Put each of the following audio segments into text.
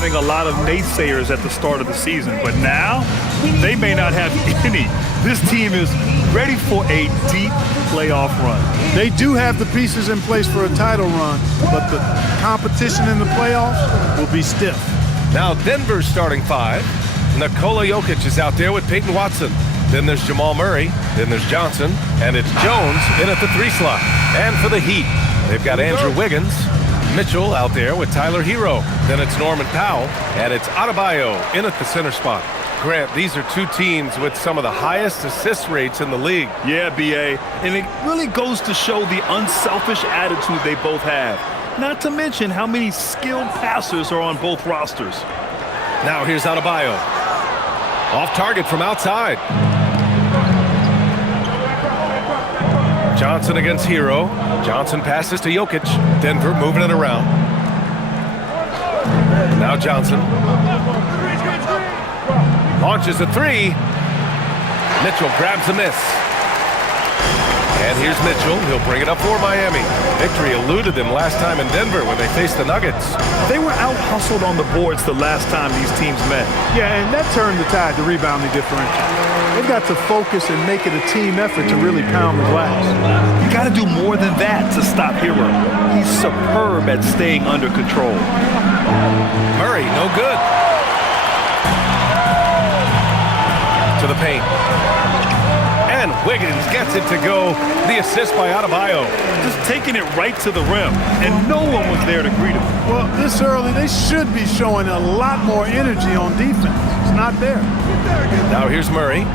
having a lot of naysayers at the start of the season, but now they may not have any. This team is ready for a deep playoff run. They do have the pieces in place for a title run, but the competition in the playoffs will be stiff. Now Denver's starting five. Nikola Jokic is out there with Peyton Watson. Then there's Jamal Murray. Then there's Johnson. And it's Jones in at the 3 slot. And for the Heat, they've got Andrew Wiggins. Mitchell out there with Tyler Hero. Then it's Norman Powell. And it's Adebayo in at the center spot. Grant, these are two teams with some of the highest assist rates in the league. Yeah, B.A. And it really goes to show the unselfish attitude they both have. Not to mention how many skilled passers are on both rosters. Now here's Adebayo. Off target from outside. Johnson against Hero. Johnson passes to Jokic. Denver moving it around. Now Johnson. Launches a 3. Mitchell grabs a miss. And here's Mitchell. He'll bring it up for Miami. Victory eluded them last time in Denver when they faced the Nuggets. They were out-hustled on the boards the last time these teams met. Yeah, and that turned the tide, the rebounding differential. They've got to focus and make it a team effort to really pound the glass. You got to do more than that to stop Hero. He's superb at staying under control. Murray, no good. To the paint. And Wiggins gets it to go. The assist by Adebayo. Just taking it right to the rim, and no one was there to greet him. Well, this early, they should be showing a lot more energy on defense. It's not there. Now here's Murray.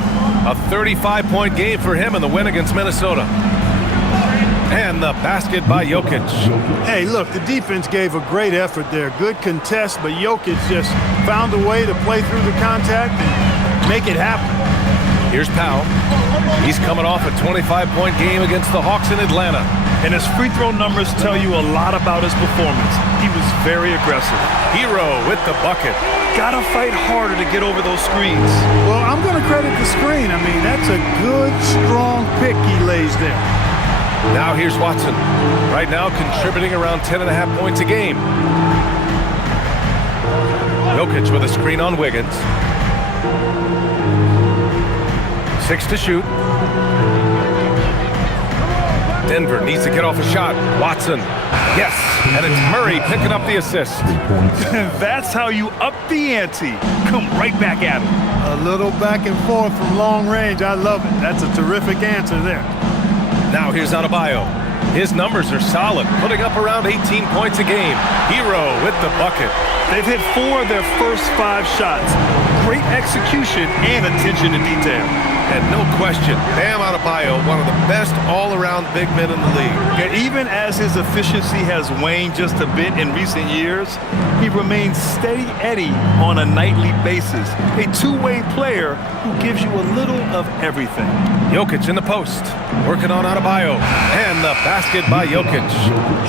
A 35-point game for him in the win against Minnesota. And the basket by Jokic. Hey, look, the defense gave a great effort there. Good contest, but Jokic just found a way to play through the contact and make it happen. Here's Powell. He's coming off a 25-point game against the Hawks in Atlanta. And his free throw numbers tell you a lot about his performance. He was very aggressive. Hero with the bucket. Gotta fight harder to get over those screens. Well, I'm going to credit the screen. I mean, that's a good, strong pick he lays there. Now here's Watson. Right now contributing around 10.5 points a game. Jokic with a screen on Wiggins. 6 to shoot. Denver needs to get off a shot. Watson. Yes. And it's Murray picking up the assist. That's how you up the ante. Come right back at him. A little back and forth from long range. I love it. That's a terrific answer there. Now here's Adebayo. His numbers are solid, putting up around 18 points a game. Hero with the bucket. They've hit 4 of their first 5 shots. Great execution and attention to detail. And no question, Bam Adebayo, one of the best all-around big men in the league. And even as his efficiency has waned just a bit in recent years, he remains steady Eddie on a nightly basis. A two-way player who gives you a little of everything. Jokic in the post, working on Adebayo. And the basket by Jokic.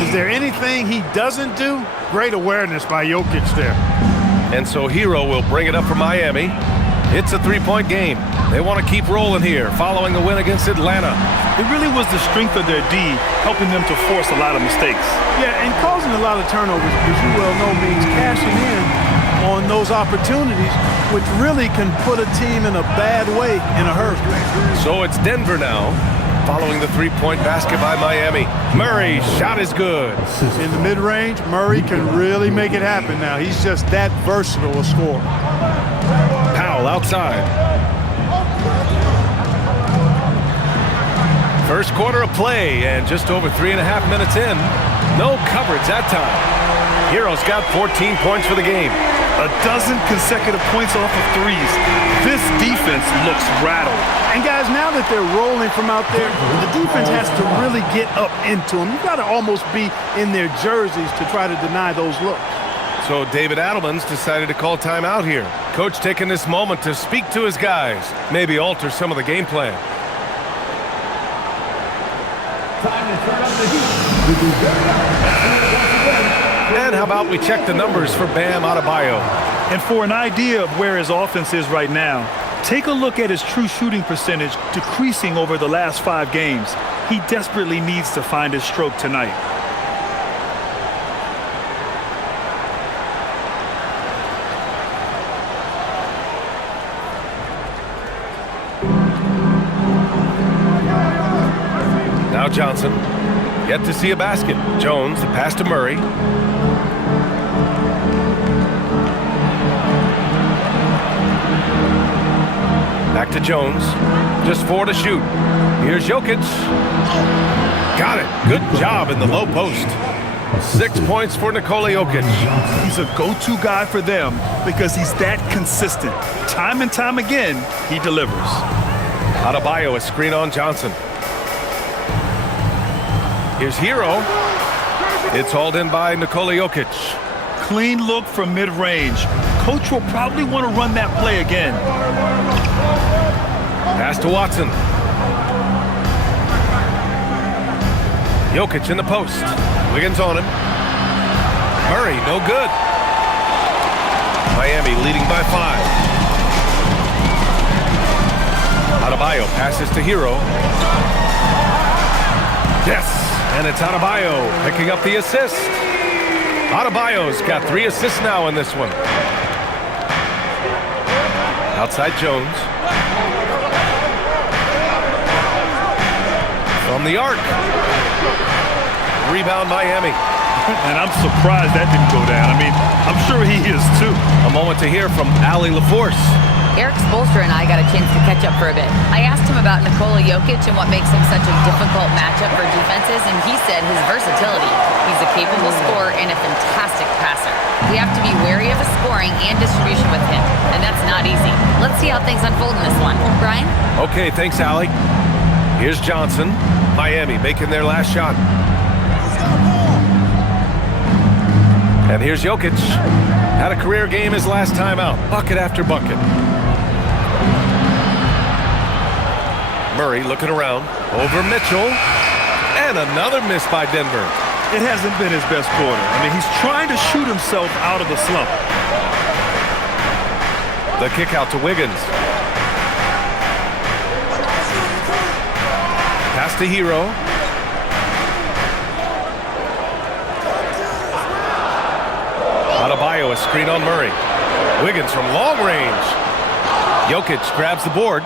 Is there anything he doesn't do? Great awareness by Jokic there. And so Hero will bring it up for Miami. It's a 3-point game. They want to keep rolling here following the win against Atlanta. It really was the strength of their D helping them to force a lot of mistakes. Yeah, and causing a lot of turnovers, as you well know, means cashing in on those opportunities, which really can put a team in a bad way in a hurry. So it's Denver now, following the 3-point basket by Miami. Murray, shot is good. In the mid-range, Murray can really make it happen now. He's just that versatile a scorer. Powell outside. First quarter of play, and just over 3.5 minutes in. No coverage that time. Hero's got 14 points for the game. A dozen consecutive points off of threes. This defense looks rattled. And guys, now that they're rolling from out there, the defense has to really get up into them. You've got to almost be in their jerseys to try to deny those looks. So David Adelman's decided to call timeout here. Coach taking this moment to speak to his guys, maybe alter some of the game plan. And how about we check the numbers for Bam Adebayo? And for an idea of where his offense is right now, take a look at his true shooting percentage decreasing over the last 5 games. He desperately needs to find his stroke tonight. Now Johnson. Yet to see a basket. Jones, the pass to Murray. Back to Jones. Just 4 to shoot. Here's Jokic. Got it. Good job in the low post. 6 points for Nikola Jokic. He's a go-to guy for them because he's that consistent. Time and time again, he delivers. Adebayo, a screen on Johnson. Here's Hero. It's hauled in by Nikola Jokic. Clean look from mid-range. Coach will probably want to run that play again. Pass to Watson. Jokic in the post. Wiggins on him. Murray, no good. Miami leading by 5. Adebayo passes to Hero. Yes, and it's Adebayo picking up the assist. Adebayo's got 3 assists now in this one. Outside Jones. From the arc. Rebound Miami. And I'm surprised that didn't go down. I mean, I'm sure he is too. A moment to hear from Allie LaForce. Eric Spoelstra and I got a chance to catch up for a bit. I asked him about Nikola Jokic and what makes him such a difficult matchup for defenses, and he said his versatility. He's a capable scorer and a fantastic passer. We have to be wary of his scoring and distribution with him, and that's not easy. Let's see how things unfold in this one. Brian? Okay, thanks, Allie. Here's Johnson. Miami making their last shot. And here's Jokic. Had a career game his last time out. Bucket after bucket. Murray looking around. Over Mitchell. And another miss by Denver. It hasn't been his best quarter. I mean, he's trying to shoot himself out of the slump. The kick out to Wiggins. Pass to Hero. Adebayo, a screen on Murray. Wiggins from long range. Jokic grabs the board.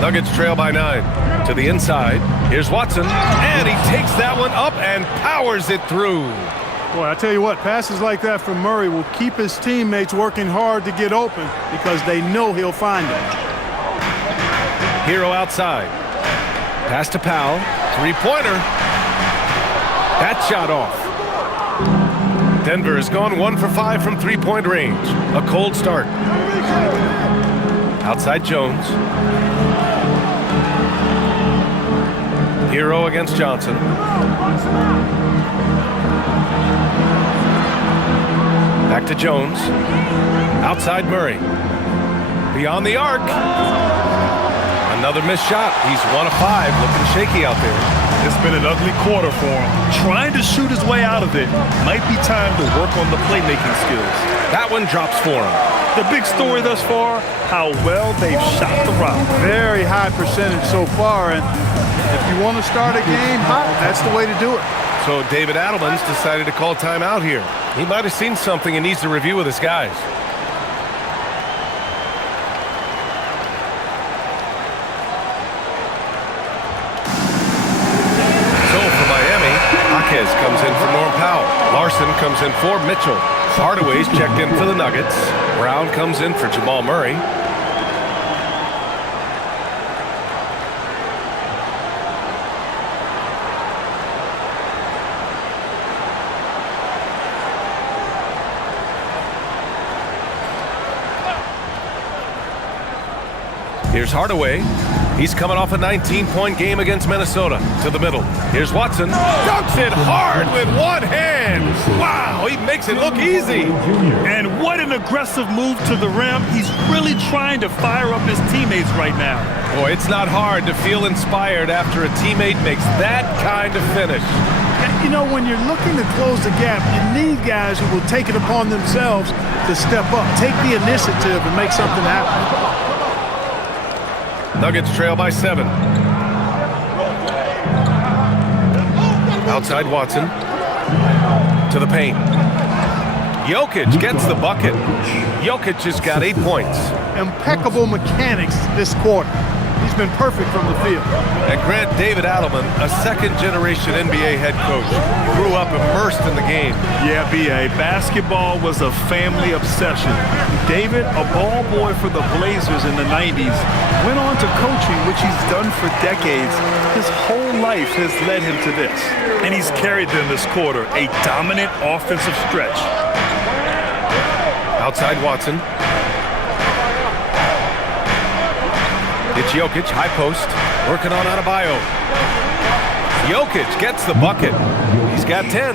Nuggets trail by 9. To the inside. Here's Watson. And he takes that one up and powers it through. Boy, I tell you what, passes like that from Murray will keep his teammates working hard to get open because they know he'll find it. Hero outside. Pass to Powell. 3-pointer. That shot off. Denver has gone 1 for 5 from 3-point range. A cold start. Outside Jones. Hero against Johnson. Back to Jones. Outside Murray. Beyond the arc. Another missed shot. He's 1 of 5. Looking shaky out there. It's been an ugly quarter for him. Trying to shoot his way out of it. Might be time to work on the playmaking skills. That one drops for him. The big story thus far, how well they've shot the rock. Very high percentage so far, and if you want to start a game hot, that's the way to do it. So David Adelman's decided to call timeout here. He might have seen something and needs to review with his guys. So for Miami, Jaquez comes in for Norm Powell. Larson comes in for Mitchell. Hardaway's checked in for the Nuggets. Brown comes in for Jamal Murray. Here's Hardaway. He's coming off a 19-point game against Minnesota. To the middle. Here's Watson. Dunks it hard with one hand. Wow, he makes it look easy. And what an aggressive move to the rim. He's really trying to fire up his teammates right now. Boy, it's not hard to feel inspired after a teammate makes that kind of finish. You know, when you're looking to close the gap, you need guys who will take it upon themselves to step up, take the initiative, and make something happen. Nuggets trail by 7. Outside Watson. To the paint. Jokic gets the bucket. Jokic has got 8 points. Impeccable mechanics this quarter. He's been perfect from the field. And Grant David Adelman, a second-generation NBA head coach, grew up immersed in the game. Yeah, B.A., basketball was a family obsession. David, a ball boy for the Blazers in the 90s, went on to coaching, which he's done for decades. His whole life has led him to this. And he's carried them this quarter, a dominant offensive stretch. Outside Watson. It's Jokic, high post, working on Adebayo. Jokic gets the bucket. He's got 10.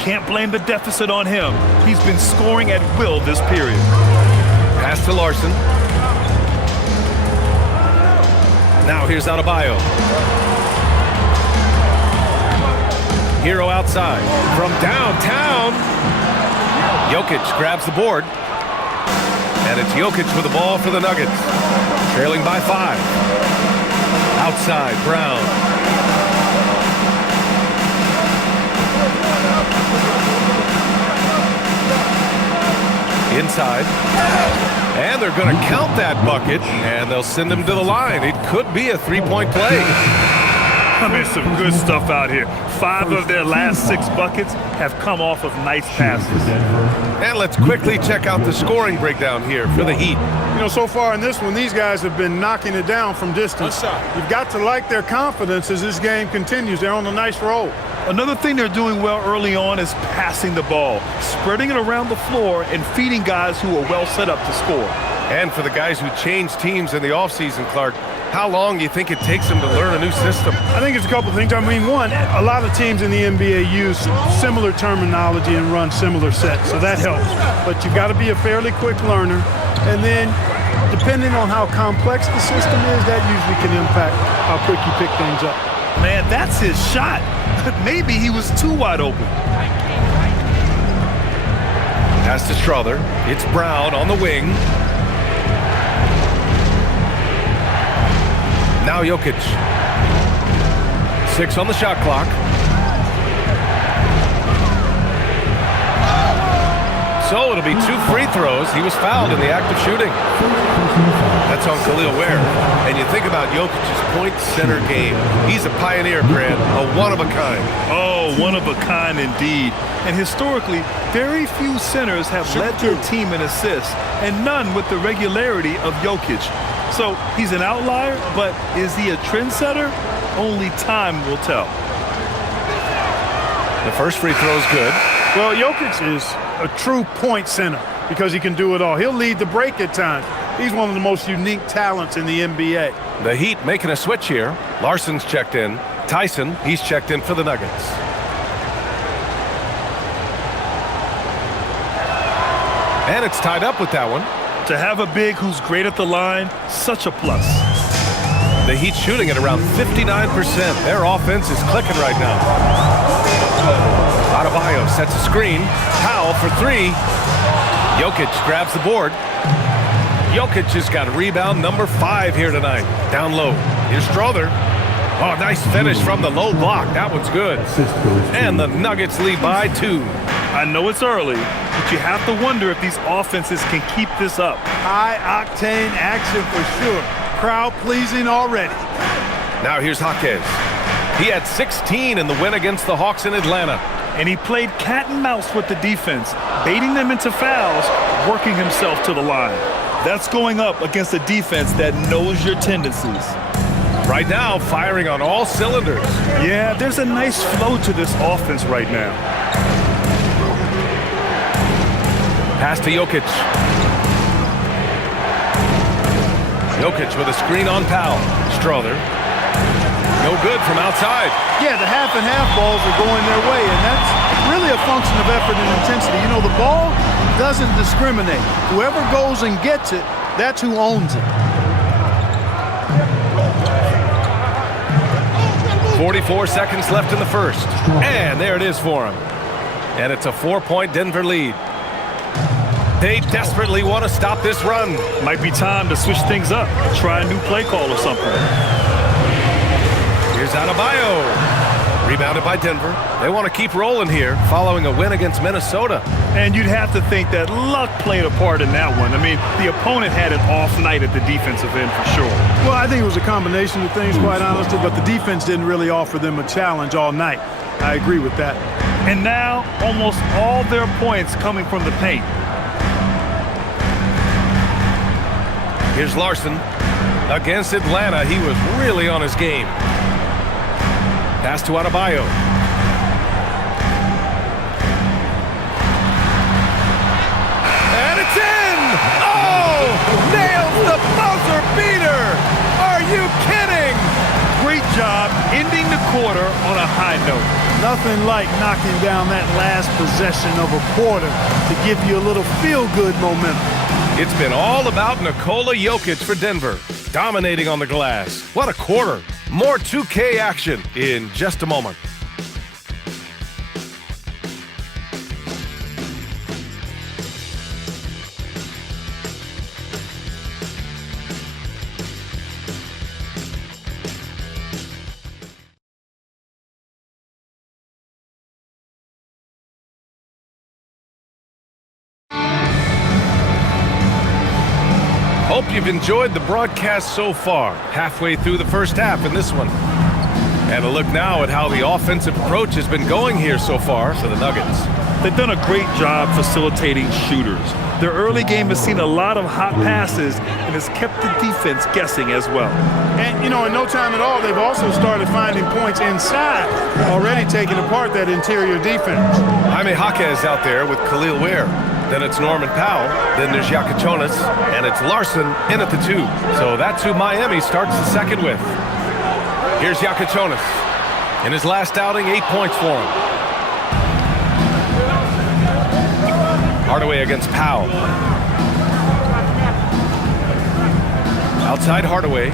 Can't blame the deficit on him. He's been scoring at will this period. Pass to Larson. Now here's Adebayo. Hero outside. From downtown. Jokic grabs the board. And it's Jokic with the ball for the Nuggets. Trailing by 5. Outside, Brown. Inside. And they're going to count that bucket, and they'll send him to the line. It could be a three-point play. I mean, some good stuff out here. 5 of their last 6 buckets have come off of nice passes. And let's quickly check out the scoring breakdown here for the Heat. You know, so far in this one, these guys have been knocking it down from distance. You've got to like their confidence as this game continues. They're on a nice roll. Another thing they're doing well early on is passing the ball, spreading it around the floor and feeding guys who are well set up to score. And for the guys who change teams in the offseason, Clark, how long do you think it takes them to learn a new system? I think it's a couple of things. I mean, one, a lot of teams in the NBA use similar terminology and run similar sets, so that helps. But you've got to be a fairly quick learner. And then, depending on how complex the system is, that usually can impact how quick you pick things up. Man, that's his shot. Maybe he was too wide open. Pass to Strother. It's Brown on the wing. Now Jokic. 6 on the shot clock. So it'll be 2 free throws. He was fouled in the act of shooting. That's on Khalil Ware. And you think about Jokic's point center game. He's a pioneer, Grant, a one-of-a-kind. Oh, one-of-a-kind indeed. And historically, very few centers have led their team in assists, and none with the regularity of Jokic. So he's an outlier, but is he a trendsetter? Only time will tell. The first free throw is good. Well, Jokic is a true point center because he can do it all. He'll lead the break at times. He's one of the most unique talents in the NBA. The Heat making a switch here. Larson's checked in. Tyson, he's checked in for the Nuggets. And it's tied up with that one. To have a big who's great at the line, such a plus. The Heat shooting at around 59%. Their offense is clicking right now. Adebayo sets a screen. Powell for 3. Jokic grabs the board. Jokic has got rebound number 5 here tonight. Down low. Here's Strother. Oh, nice finish from the low block. That one's good. And the Nuggets lead by 2. I know it's early, but you have to wonder if these offenses can keep this up. High-octane action for sure. Crowd-pleasing already. Now here's Jaquez. He had 16 in the win against the Hawks in Atlanta. And he played cat and mouse with the defense, baiting them into fouls, working himself to the line. That's going up against a defense that knows your tendencies. Right now, firing on all cylinders. Yeah, there's a nice flow to this offense right now. Pass to Jokic. Jokic with a screen on Powell. Strother. No good from outside. Yeah, the half and half balls are going their way, and that's really a function of effort and intensity. You know, the ball doesn't discriminate. Whoever goes and gets it, that's who owns it. 44 seconds left in the first. And there it is for him. And it's a 4-point Denver lead. They desperately want to stop this run. Might be time to switch things up. Try a new play call or something. Here's Adebayo. Rebounded by Denver. They want to keep rolling here following a win against Minnesota. And you'd have to think that luck played a part in that one. I mean, the opponent had an off night at the defensive end for sure. Well, I think it was a combination of things, quite honestly, but the defense didn't really offer them a challenge all night. I agree with that. And now, almost all their points coming from the paint. Here's Larson. Against Atlanta, he was really on his game. Pass to Adebayo. And it's in! Oh! Nails the buzzer beater! Are you kidding? Great job ending the quarter on a high note. Nothing like knocking down that last possession of a quarter to give you a little feel-good momentum. It's been all about Nikola Jokic for Denver, dominating on the glass. What a quarter. More 2K action in just a moment. Hope you've enjoyed the broadcast so far, halfway through the first half in this one. And a look now at how the offensive approach has been going here so far for the Nuggets. They've done a great job facilitating shooters. Their early game has seen a lot of hot passes and has kept the defense guessing as well. And, in no time at all, they've also started finding points inside, already taking apart that interior defense. Jaime Jaquez is out there with Khalil Ware. Then it's Norman Powell. Then there's Jonas, and it's Larson in at the 2. So that's who Miami starts the second with. Here's Jonas. In his last outing, 8 points for him. Hardaway against Powell. Outside Hardaway.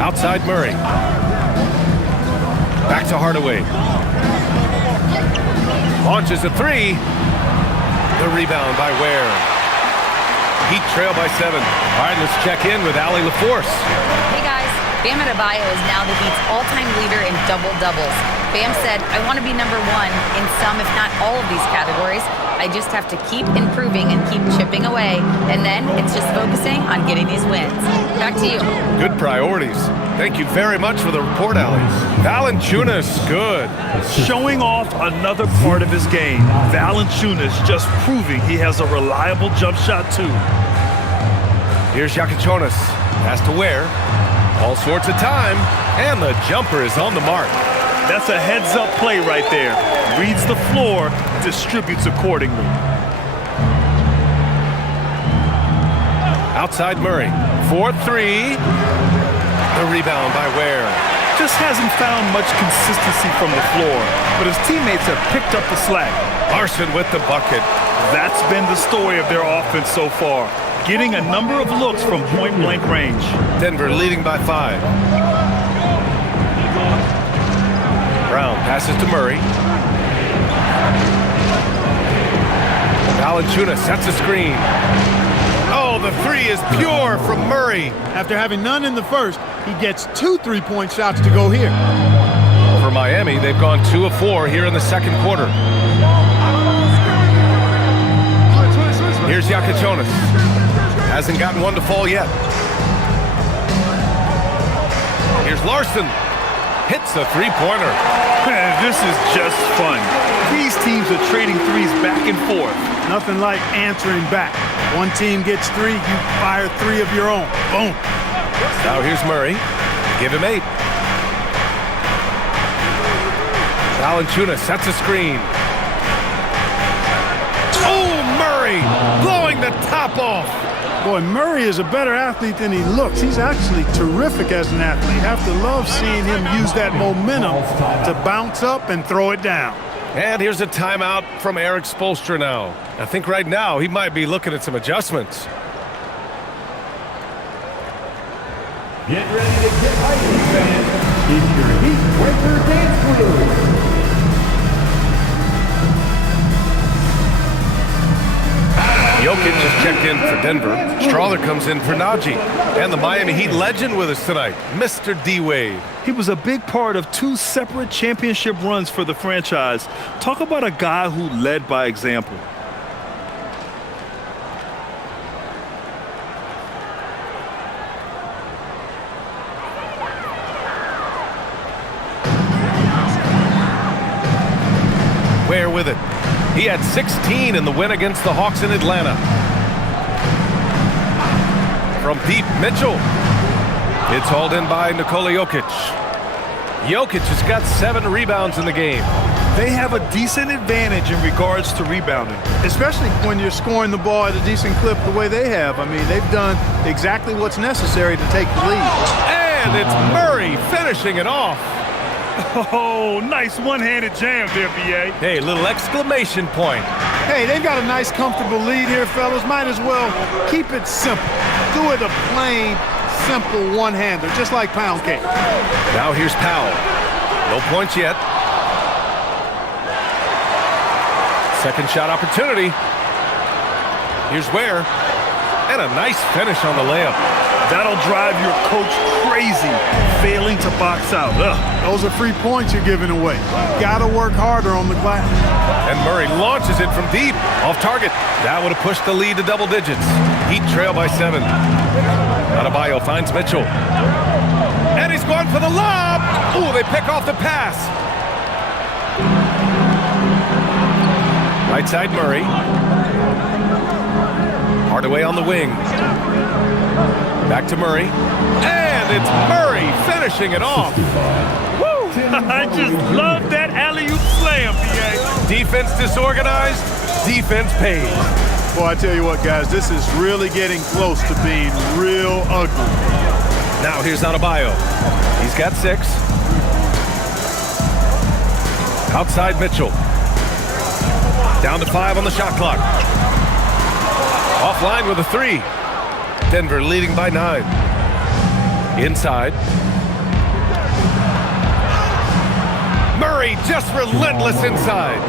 Outside Murray. Back to Hardaway. Launches a 3. The rebound by Ware. Heat trail by 7. All right, let's check in with Allie LaForce. Hey guys, Bam Adebayo is now the Heat's all-time leader in double-doubles. Bam said, I want to be number 1 in some, if not all of these categories. I just have to keep improving and keep chipping away. And then it's just focusing on getting these wins. Back to you. Good priorities. Thank you very much for the report, Allie. Valanciunas, good. Showing off another part of his game. Valanciunas just proving he has a reliable jump shot too. Here's Jonas. Pass to Ware. All sorts of time. And the jumper is on the mark. That's a heads-up play right there. Reads the floor, distributes accordingly. Outside Murray. 4-3. The rebound by Ware. Just hasn't found much consistency from the floor, but his teammates have picked up the slack. Larson with the bucket. That's been the story of their offense so far, getting a number of looks from point-blank range. Denver leading by 5. Brown passes to Murray. Valanciunas sets a screen. Oh, the 3 is pure from Murray. After having none in the first, he gets 2 3-point shots to go here. For Miami, they've gone 2 of 4 here in the second quarter. Here's Jonas. Hasn't gotten one to fall yet. Here's Larson. Hits a 3-pointer. This is just fun. These teams are trading threes back and forth. Nothing like answering back. One team gets 3, you fire 3 of your own. Boom. Now here's Murray. Give him 8. Valanciunas sets a screen. Oh, Murray blowing the top off. Boy, Murray is a better athlete than he looks. He's actually terrific as an athlete. You have to love seeing him use that momentum to bounce up and throw it down. And here's a timeout from Eric Spoelstra now. I think right now he might be looking at some adjustments. Get ready to get hyped, fans. It's your Heat Winter Dance Crew. Jokic is checked in for Denver. Strawther comes in for Najee. And the Miami Heat legend with us tonight, Mr. D-Wade. He was a big part of 2 separate championship runs for the franchise. Talk about a guy who led by example. Ware with it. He had 16 in the win against the Hawks in Atlanta. From deep, Mitchell. It's hauled in by Nikola Jokic. Jokic has got 7 rebounds in the game. They have a decent advantage in regards to rebounding. Especially when you're scoring the ball at a decent clip the way they have. I mean, they've done exactly what's necessary to take the lead. And it's Murray finishing it off. Oh, nice one-handed jam there, B.A. Hey, little exclamation point. Hey, they've got a nice, comfortable lead here, fellas. Might as well keep it simple. Do it a plain, simple one-hander, just like pound cake. Now here's Powell. No points yet. Second shot opportunity. Here's Ware. And a nice finish on the layup. That'll drive your coach crazy, failing to box out. Ugh. Those are free points you're giving away. Got to work harder on the glass. And Murray launches it from deep, off target. That would have pushed the lead to double digits. Heat trail by 7. Adebayo finds Mitchell. And he's going for the lob. Ooh, they pick off the pass. Right side Murray. Hardaway on the wing. Back to Murray. And it's Murray finishing it off. Woo! I just love that alley-oop slam, B.A. Defense disorganized, defense pays. Boy, I tell you what, guys, this is really getting close to being real ugly. Now here's Adebayo. He's got 6. Outside Mitchell. Down to 5 on the shot clock. Offline with a 3. Denver leading by 9. Inside. Murray just relentless inside.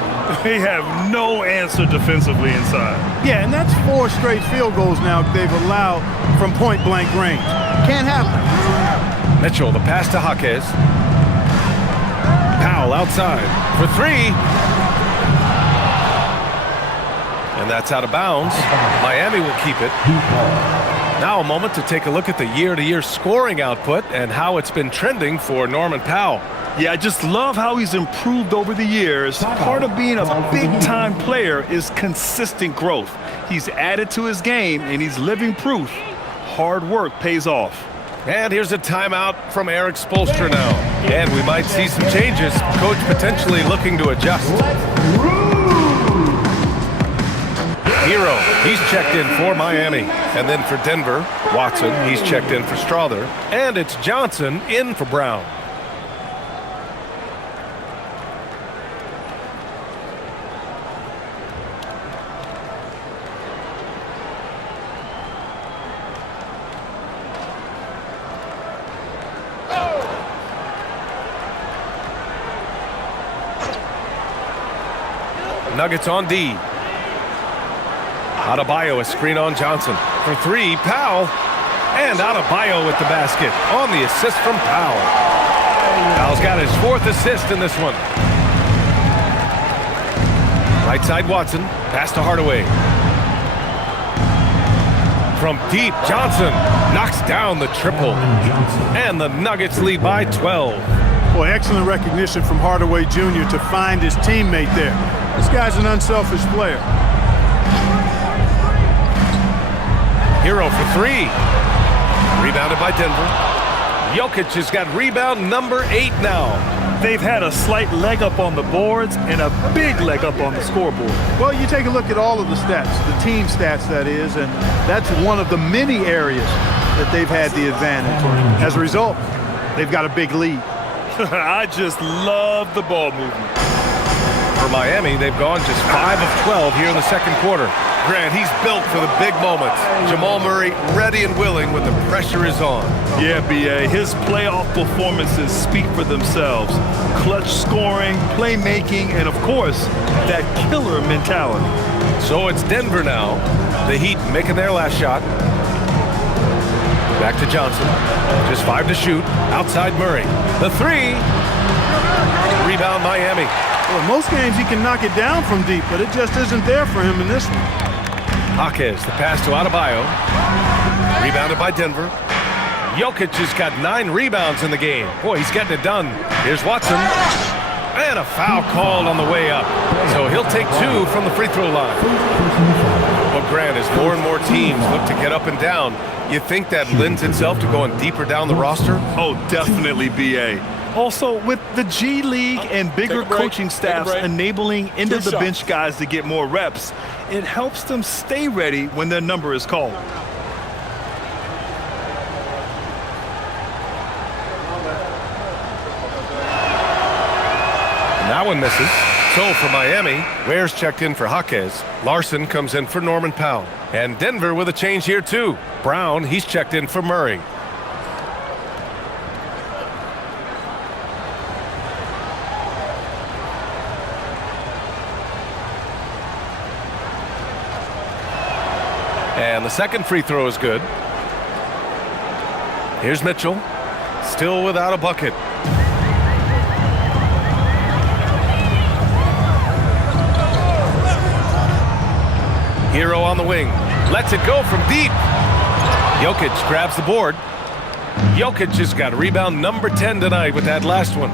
They have no answer defensively inside. Yeah, and that's 4 straight field goals now they've allowed from point-blank range. Can't happen. Mitchell, the pass to Jaquez. Powell outside for 3. And that's out of bounds. Miami will keep it. Now a moment to take a look at the year-to-year scoring output and how it's been trending for Norman Powell. Yeah, I just love how he's improved over the years. Part of being a big-time player is consistent growth. He's added to his game, and he's living proof. Hard work pays off. And here's a timeout from Eric Spoelstra now. And we might see some changes. Coach potentially looking to adjust. Hero, he's checked in for Miami. And then for Denver, Watson, he's checked in for Strawther. And it's Johnson in for Brown. Nuggets on D. Adebayo, a screen on Johnson. For 3, Powell. And Adebayo with the basket on the assist from Powell. Powell's got his 4th assist in this one. Right side Watson. Pass to Hardaway. From deep, Johnson knocks down the triple. And the Nuggets lead by 12. Boy, excellent recognition from Hardaway Jr. to find his teammate there. This guy's an unselfish player. Hero for 3. Rebounded by Denver. Jokic has got rebound number 8 now. They've had a slight leg up on the boards and a big leg up on the scoreboard. Well, you take a look at all of the stats, the team stats that is, and that's one of the many areas that they've had the advantage. As a result, they've got a big lead. I just love the ball movement. For Miami, they've gone just 5 of 12 here in the second quarter. Grant, he's built for the big moments. Jamal Murray ready and willing when the pressure is on. Yeah, B.A., his playoff performances speak for themselves. Clutch scoring, playmaking, and of course, that killer mentality. So it's Denver now. The Heat making their last shot. Back to Johnson. Just 5 to shoot. Outside Murray. The 3. Rebound Miami. Well, most games he can knock it down from deep, but it just isn't there for him in this one. Jaquez, the pass to Adebayo. Rebounded by Denver. Jokic has got 9 rebounds in the game. Boy, he's getting it done. Here's Watson. And a foul called on the way up. So he'll take 2 from the free throw line. Well, Grant, as more and more teams look to get up and down, you think that lends itself to going deeper down the roster? Oh, definitely, B.A. Also, with the G League and bigger coaching staffs enabling end-of-the-bench guys to get more reps, it helps them stay ready when their number is called. That one misses. So for Miami, Ware's checked in for Jaquez. Larson comes in for Norman Powell. And Denver with a change here too. Brown, he's checked in for Murray. And the second free throw is good. Here's Mitchell. Still without a bucket. Hero on the wing. Lets it go from deep. Jokic grabs the board. Jokic has got rebound number 10 tonight with that last one.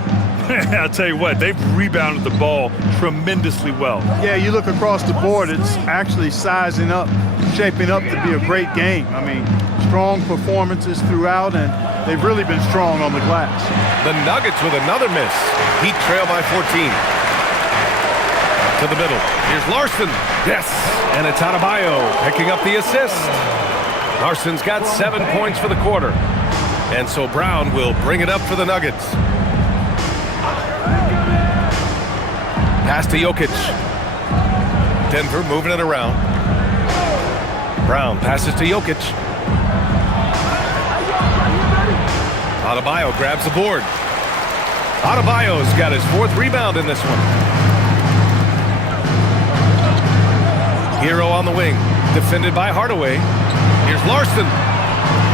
I'll tell you what, they've rebounded the ball tremendously well. Yeah, you look across the board, it's actually sizing up, shaping up to be a great game. I mean, strong performances throughout, and they've really been strong on the glass. The Nuggets with another miss. Heat trail by 14. To the middle. Here's Larson. Yes. And it's Adebayo picking up the assist. Larson's got 7 points for the quarter. And so Brown will bring it up for the Nuggets. Pass to Jokic. Denver moving it around. Brown passes to Jokic. Adebayo grabs the board. Adebayo's got his 4th rebound in this one. Hero on the wing. Defended by Hardaway. Here's Larson.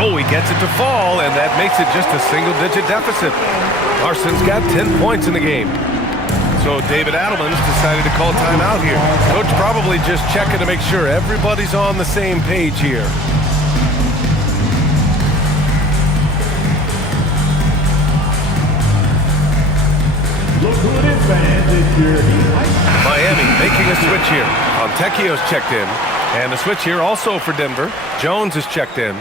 Oh, he gets it to fall, and that makes it just a single-digit deficit. Larson's got 10 points in the game. So David Adelman's decided to call timeout here. Coach probably just checking to make sure everybody's on the same page here. Look who it is, fans. It's your Miami making a switch here. Fontecchio's checked in. And a switch here also for Denver. Jones is checked in.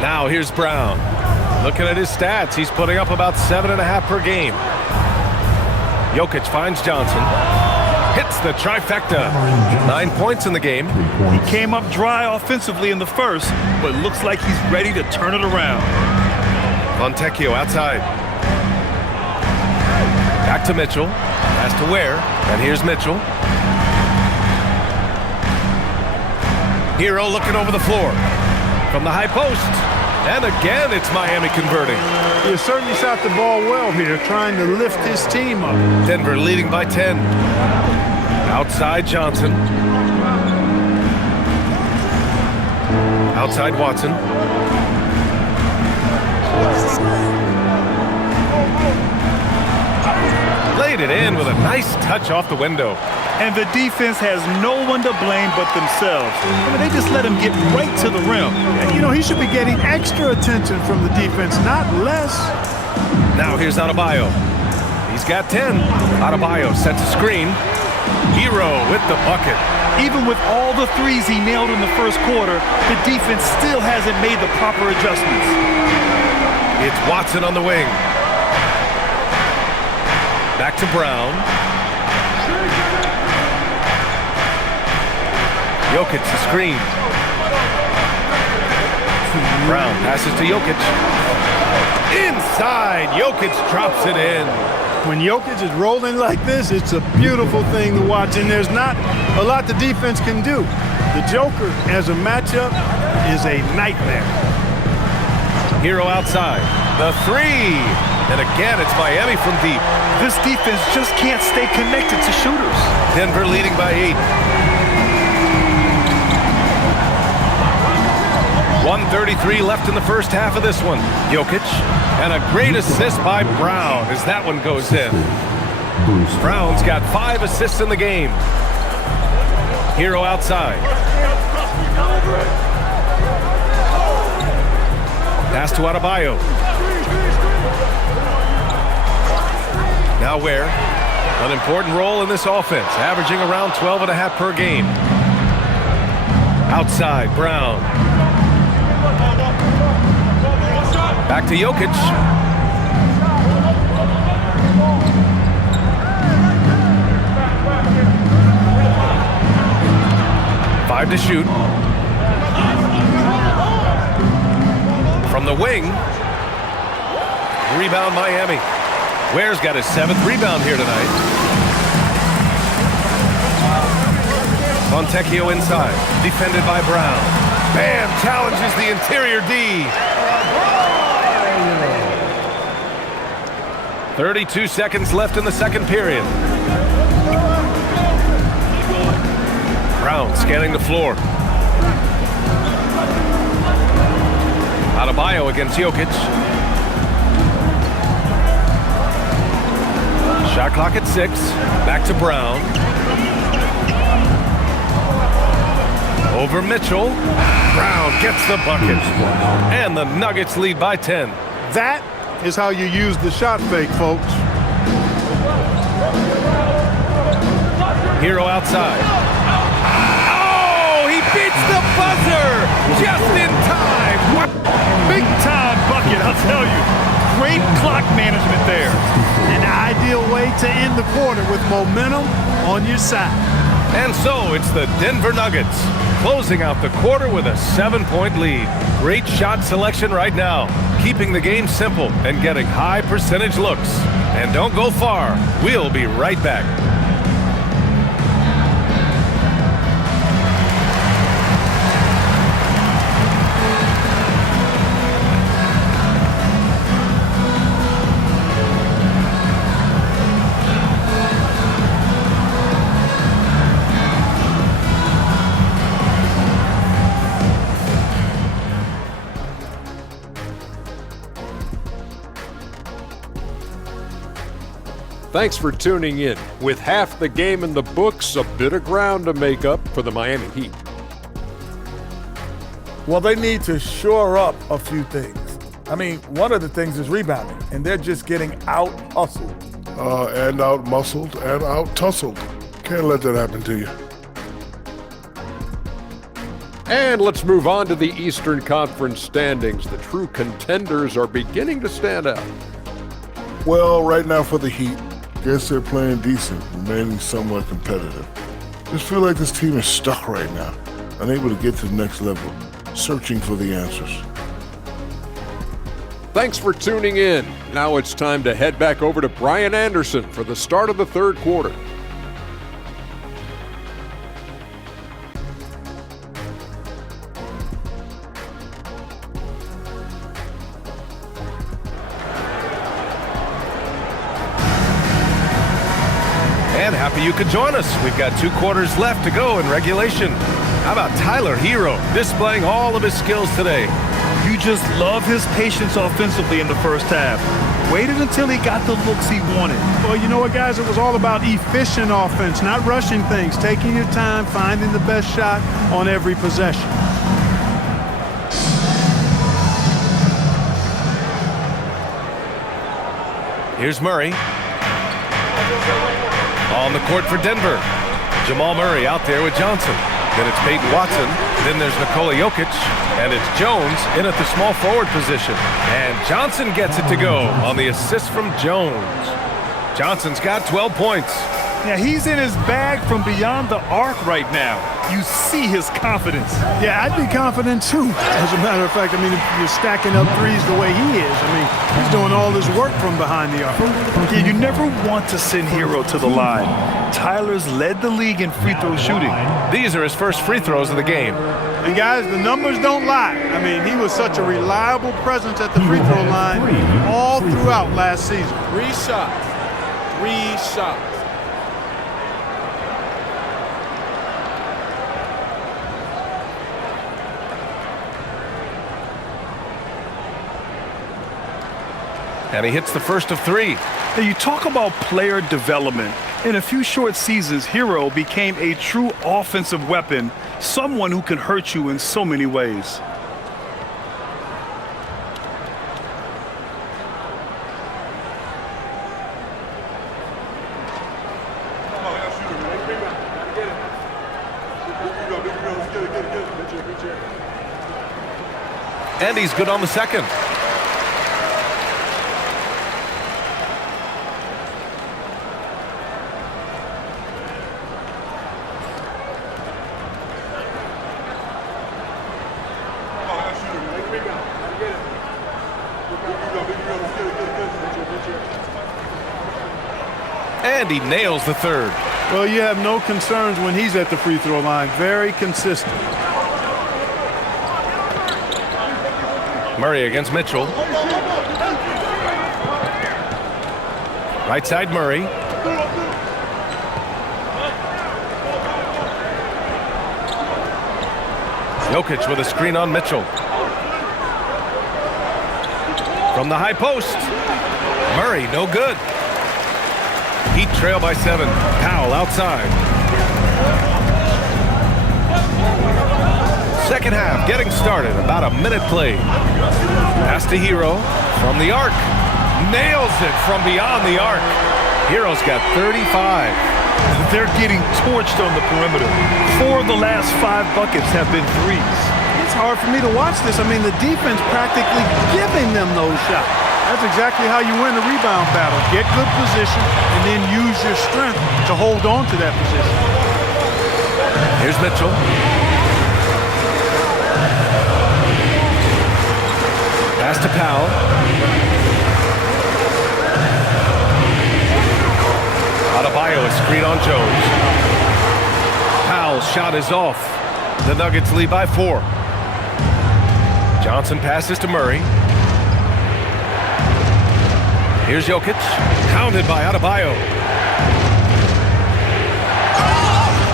Now here's Brown. Looking at his stats, he's putting up about 7.5 per game. Jokic finds Johnson. Hits the trifecta. 9 points in the game. He came up dry offensively in the first, but looks like he's ready to turn it around. Fontecchio outside. Back to Mitchell. Pass to Ware. And here's Mitchell. Hero looking over the floor. From the high post. And again, it's Miami converting. He certainly shot the ball well here, trying to lift his team up. Denver leading by 10. Outside Johnson. Outside Watson. Laid it in with a nice touch off the window. And the defense has no one to blame but themselves. I mean, they just let him get right to the rim. And, you know, he should be getting extra attention from the defense, not less. Now here's Adebayo. He's got 10. Adebayo sets a screen. Hero with the bucket. Even with all the threes he nailed in the first quarter, the defense still hasn't made the proper adjustments. It's Watson on the wing. Back to Brown. Jokic the screen. Brown passes to Jokic. Inside, Jokic drops it in. When Jokic is rolling like this, it's a beautiful thing to watch, and there's not a lot the defense can do. The Joker as a matchup is a nightmare. Hero outside. The three. And again, it's Miami from deep. This defense just can't stay connected to shooters. Denver leading by 8. 1:33 left in the first half of this one. Jokic. And a great assist by Brown as that one goes in. Brown's got 5 assists in the game. Hero outside. Pass to Adebayo. Now Ware. An important role in this offense, averaging around 12.5 per game. Outside, Brown. Back to Jokic. Five to shoot. From the wing. Rebound Miami. Ware's got his 7th rebound here tonight. Fontecchio inside. Defended by Brown. Bam! Challenges the interior D. 32 seconds left in the second period. Brown scanning the floor. Adebayo against Jokic. Shot clock at 6. Back to Brown. Over Mitchell. Brown gets the bucket. And the Nuggets lead by 10. That is how you use the shot fake, folks. Hero outside. Oh, he beats the buzzer just in time. Big time bucket, I'll tell you. Great clock management there. An ideal way to end the quarter with momentum on your side. And so it's the Denver Nuggets closing out the quarter with a 7-point lead. Great shot selection right now, keeping the game simple and getting high percentage looks. And don't go far. We'll be right back. Thanks for tuning in. With half the game in the books, a bit of ground to make up for the Miami Heat. Well, they need to shore up a few things. I mean, one of the things is rebounding, and they're just getting out-hustled. And out-muscled and out-tussled. Can't let that happen to you. And let's move on to the Eastern Conference standings. The true contenders are beginning to stand out. Well, right now for the Heat, guess they're playing decent, remaining somewhat competitive. Just feel like this team is stuck right now, unable to get to the next level, searching for the answers. Thanks for tuning in. Now it's time to head back over to Brian Anderson for the start of the third quarter. And happy you could join us. We've got 2 quarters left to go in regulation. How about Tyler Hero displaying all of his skills today? You just love his patience offensively in the first half. Waited until he got the looks he wanted. Well, you know what, guys? It was all about efficient offense, not rushing things, taking your time, finding the best shot on every possession. Here's Murray. On the court for Denver. Jamal Murray out there with Johnson. Then it's Peyton Watson. Then there's Nikola Jokic. And it's Jones in at the small forward position. And Johnson gets it to go on the assist from Jones. Johnson's got 12 points. Yeah, he's in his bag from beyond the arc right now. You see his confidence. Yeah, I'd be confident too. As a matter of fact, I mean, if you're stacking up threes the way he is, I mean, he's doing all this work from behind the arc. Yeah, you never want to send Hero to the line. Tyler's led the league in free throw shooting. These are his first free throws of the game. And guys, the numbers don't lie. I mean, he was such a reliable presence at the free throw line all throughout last season. 3 shots. 3 shots. And he hits the first of 3. Now, you talk about player development. In a few short seasons, Hero became a true offensive weapon, someone who can hurt you in so many ways. And he's good on the second. And he nails the third. Well, you have no concerns when he's at the free throw line. Very consistent. Murray against Mitchell. Right side Murray. Jokic with a screen on Mitchell. From the high post. Murray, no good. Heat trail by 7. Powell outside. Second half getting started. About a minute played. Pass to Hero from the arc. Nails it from beyond the arc. Hero's got 35. They're getting torched on the perimeter. 4 of the last 5 buckets have been threes. It's hard for me to watch this. I mean, the defense practically giving them those shots. That's exactly how you win the rebound battle. Get good position and then use your strength to hold on to that position. Here's Mitchell. Pass to Powell. Adebayo, a screen on Jones. Powell's shot is off. The Nuggets lead by 4. Johnson passes to Murray. Here's Jokic, pounded by Adebayo.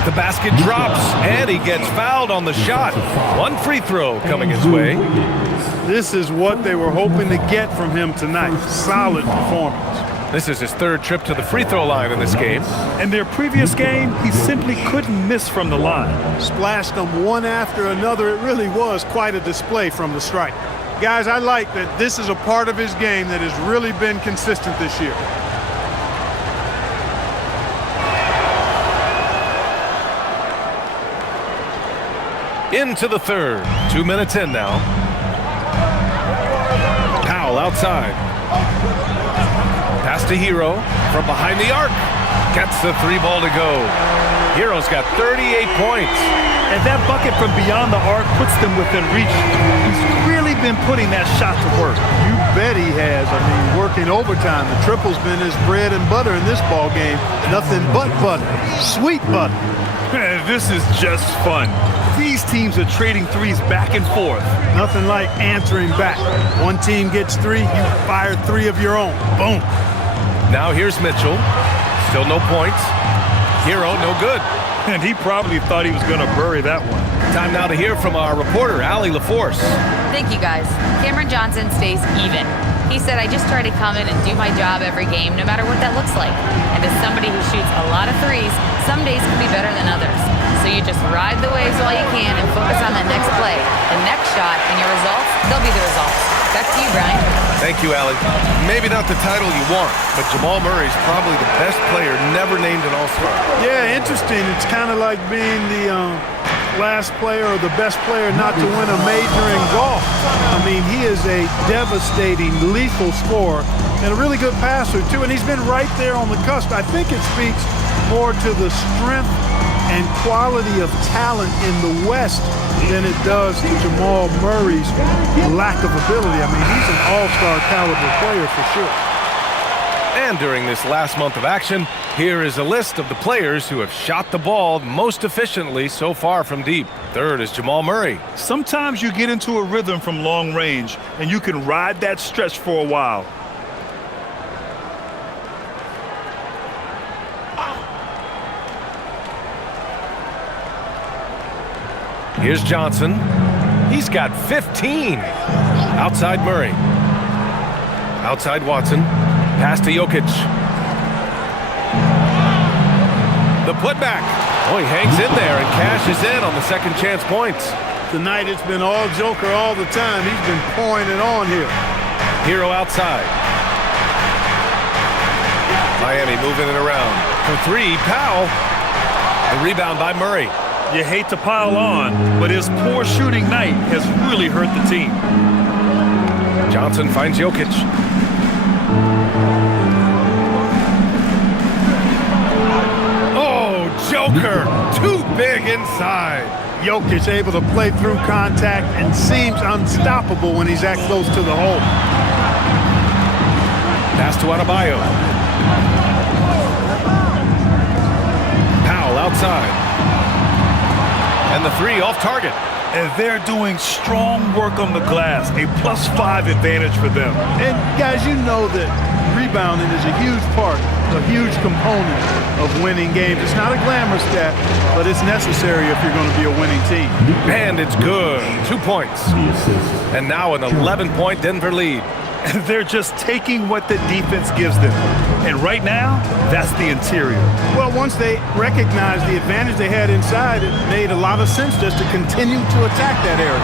The basket drops, and he gets fouled on the shot. 1 free throw coming his way. This is what they were hoping to get from him tonight. Solid performance. This is his 3rd trip to the free throw line in this game. In their previous game, he simply couldn't miss from the line. Splashed them one after another. It really was quite a display from the stripe. Guys, I like that this is a part of his game that has really been consistent this year. Into the 3rd. 2 minutes in now. Powell outside. Pass to Hero from behind the arc. Gets the 3 ball to go. Hero's got 38 points. And that bucket from beyond the arc puts them within reach. He's really been putting that shot to work. You bet he has. I mean, working overtime. The triple's been his bread and butter in this ball game. Nothing but butter. Sweet butter. This is just fun. These teams are trading threes back and forth. Nothing like answering back. One team gets 3, you fire 3 of your own. Boom. Now here's Mitchell. Still no points. Hero, no good. And he probably thought he was going to bury that one. Time now to hear from our reporter, Allie LaForce. Thank you, guys. Cameron Johnson stays even. He said, I just try to come in and do my job every game, no matter what that looks like. And as somebody who shoots a lot of threes, some days can be better than others. So you just ride the waves while you can and focus on the next play, the next shot, and your results, they'll be the results. Back to you, Brian. Thank you, Allie. Maybe not the title you want, but Jamal Murray's probably the best player never named an All-Star. Yeah, interesting. It's kind of like being the last player or the best player not to win a major in golf. I mean, he is a devastating, lethal scorer and a really good passer, too. And he's been right there on the cusp. I think it speaks more to the strength and quality of talent in the West than it does to Jamal Murray's lack of ability. I mean, he's an all-star caliber player for sure. And during this last month of action, here is a list of the players who have shot the ball most efficiently so far from deep. Third is Jamal Murray. Sometimes you get into a rhythm from long range, and you can ride that stretch for a while. Here's Johnson. He's got 15. Outside Murray. Outside Watson. Pass to Jokic. The putback. Oh, he hangs in there and cashes in on the second chance points. Tonight it's been all Joker all the time. He's been pouring it on here. Hero outside. Miami moving it around. For three, Powell. The rebound by Murray. You hate to pile on, but his poor shooting night has really hurt the team. Johnson finds Jokic. Oh, Joker! Too big inside. Jokic able to play through contact and seems unstoppable when he's that close to the hole. Pass to Adebayo. Powell outside. And the three off target. And they're doing strong work on the glass, a +5 advantage for them. And guys, you know that rebounding is a huge part, a huge component of winning games. It's not a glamour stat, but it's necessary if you're going to be a winning team. And it's good. 2 points. And now an 11-point Denver lead. And they're just taking what the defense gives them. And right now, that's the interior. Well, once they recognized the advantage they had inside, it made a lot of sense just to continue to attack that area.